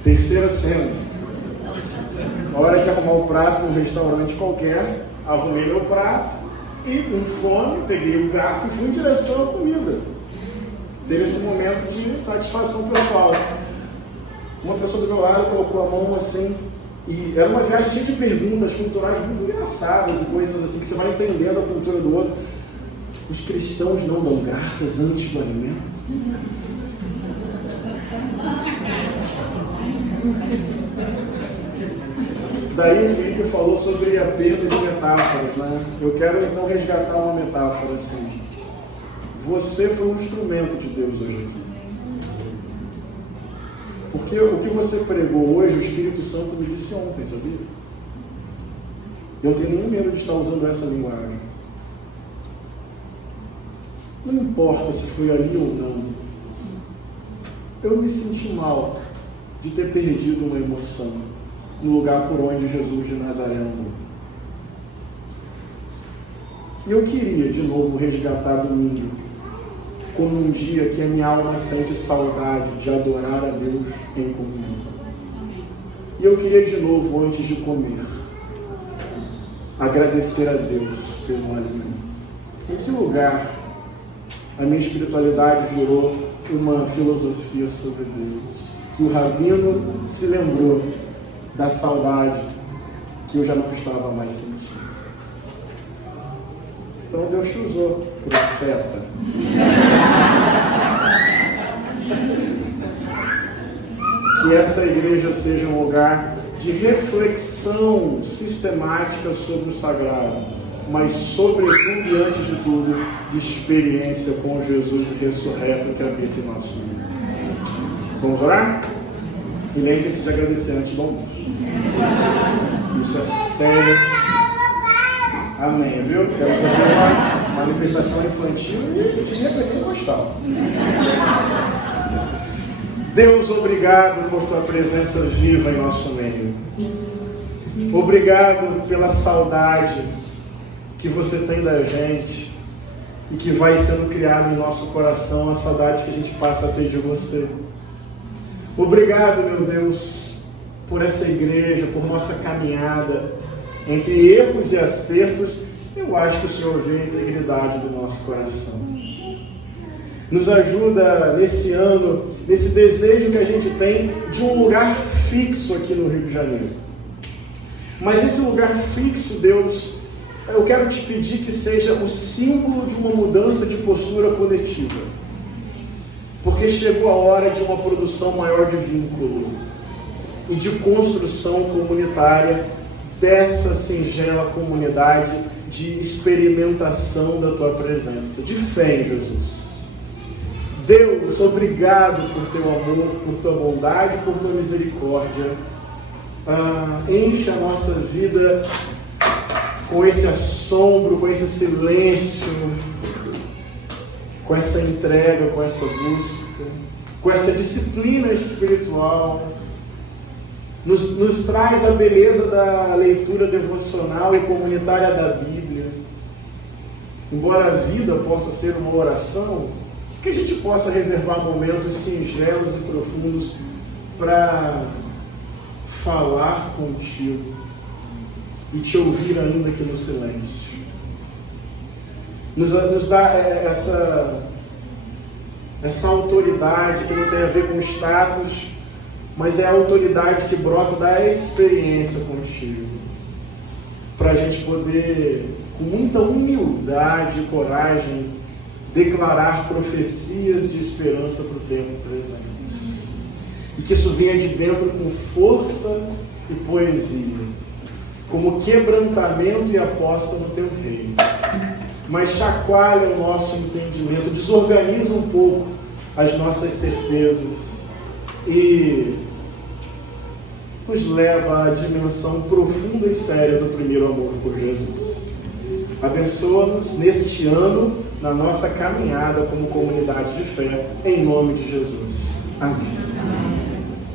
Terceira cena. A hora de arrumar o prato num restaurante qualquer, arrumei meu prato e, com fome, peguei o garfo e fui em direção à comida. Teve esse momento de satisfação pessoal. Uma pessoa do meu lado colocou a mão assim, e era uma viagem cheia de perguntas culturais muito engraçadas e coisas assim, que você vai entendendo a cultura do outro. Os cristãos não dão graças antes do alimento? Daí o Felipe falou sobre a perda de metáforas, né? Eu quero então resgatar uma metáfora assim. Você foi um instrumento de Deus hoje aqui. Porque o que você pregou hoje, o Espírito Santo me disse ontem, sabia? Eu não tenho nenhum medo de estar usando essa linguagem. Não importa se foi ali ou não. Eu me senti mal de ter perdido uma emoção no lugar por onde Jesus de Nazaré andou. E eu queria de novo resgatar domingo como um dia que a minha alma sente saudade de adorar a Deus em comunhão. E eu queria de novo, antes de comer, agradecer a Deus pelo alimento. Em que lugar a minha espiritualidade virou uma filosofia sobre Deus? Que o rabino se lembrou da saudade que eu já não estava mais sentindo. Então Deus te usou profeta. Que essa igreja seja um lugar de reflexão sistemática sobre o sagrado, mas sobretudo e antes de tudo, de experiência com Jesus ressurreto que habita em nosso meio. Vamos orar? E lembre-se de agradecer antes do almoço. Isso é sério. Amém, viu? Quero fazer uma manifestação infantil e de pentecostal. Deus, obrigado por tua presença viva em nosso meio. Obrigado pela saudade que você tem da gente e que vai sendo criada em nosso coração, a saudade que a gente passa a ter de você. Obrigado, meu Deus, por essa igreja, por nossa caminhada entre erros e acertos. Eu acho que o Senhor vê a integridade do nosso coração. Nos ajuda nesse ano, nesse desejo que a gente tem de um lugar fixo aqui no Rio de Janeiro. Mas esse lugar fixo, Deus, eu quero te pedir que seja o símbolo de uma mudança de postura coletiva. Porque chegou a hora de uma produção maior de vínculo e de construção comunitária dessa singela comunidade de experimentação da tua presença, de fé em Jesus. Deus, obrigado por teu amor, por tua bondade, por tua misericórdia. Enche a nossa vida com esse assombro, com esse silêncio, com essa entrega, com essa busca, com essa disciplina espiritual. Nos traz a beleza da leitura devocional e comunitária da Bíblia. Embora a vida possa ser uma oração, que a gente possa reservar momentos singelos e profundos para falar contigo e te ouvir ainda que no silêncio. Nos dá essa autoridade que não tem a ver com status, mas é a autoridade que brota da experiência contigo, para a gente poder, com muita humildade e coragem, declarar profecias de esperança para o tempo presente. E que isso venha de dentro com força e poesia, como quebrantamento e aposta no teu reino. Mas chacoalha o nosso entendimento, desorganiza um pouco as nossas certezas e nos leva à dimensão profunda e séria do primeiro amor por Jesus. Abençoa-nos neste ano, na nossa caminhada como comunidade de fé, em nome de Jesus. Amém.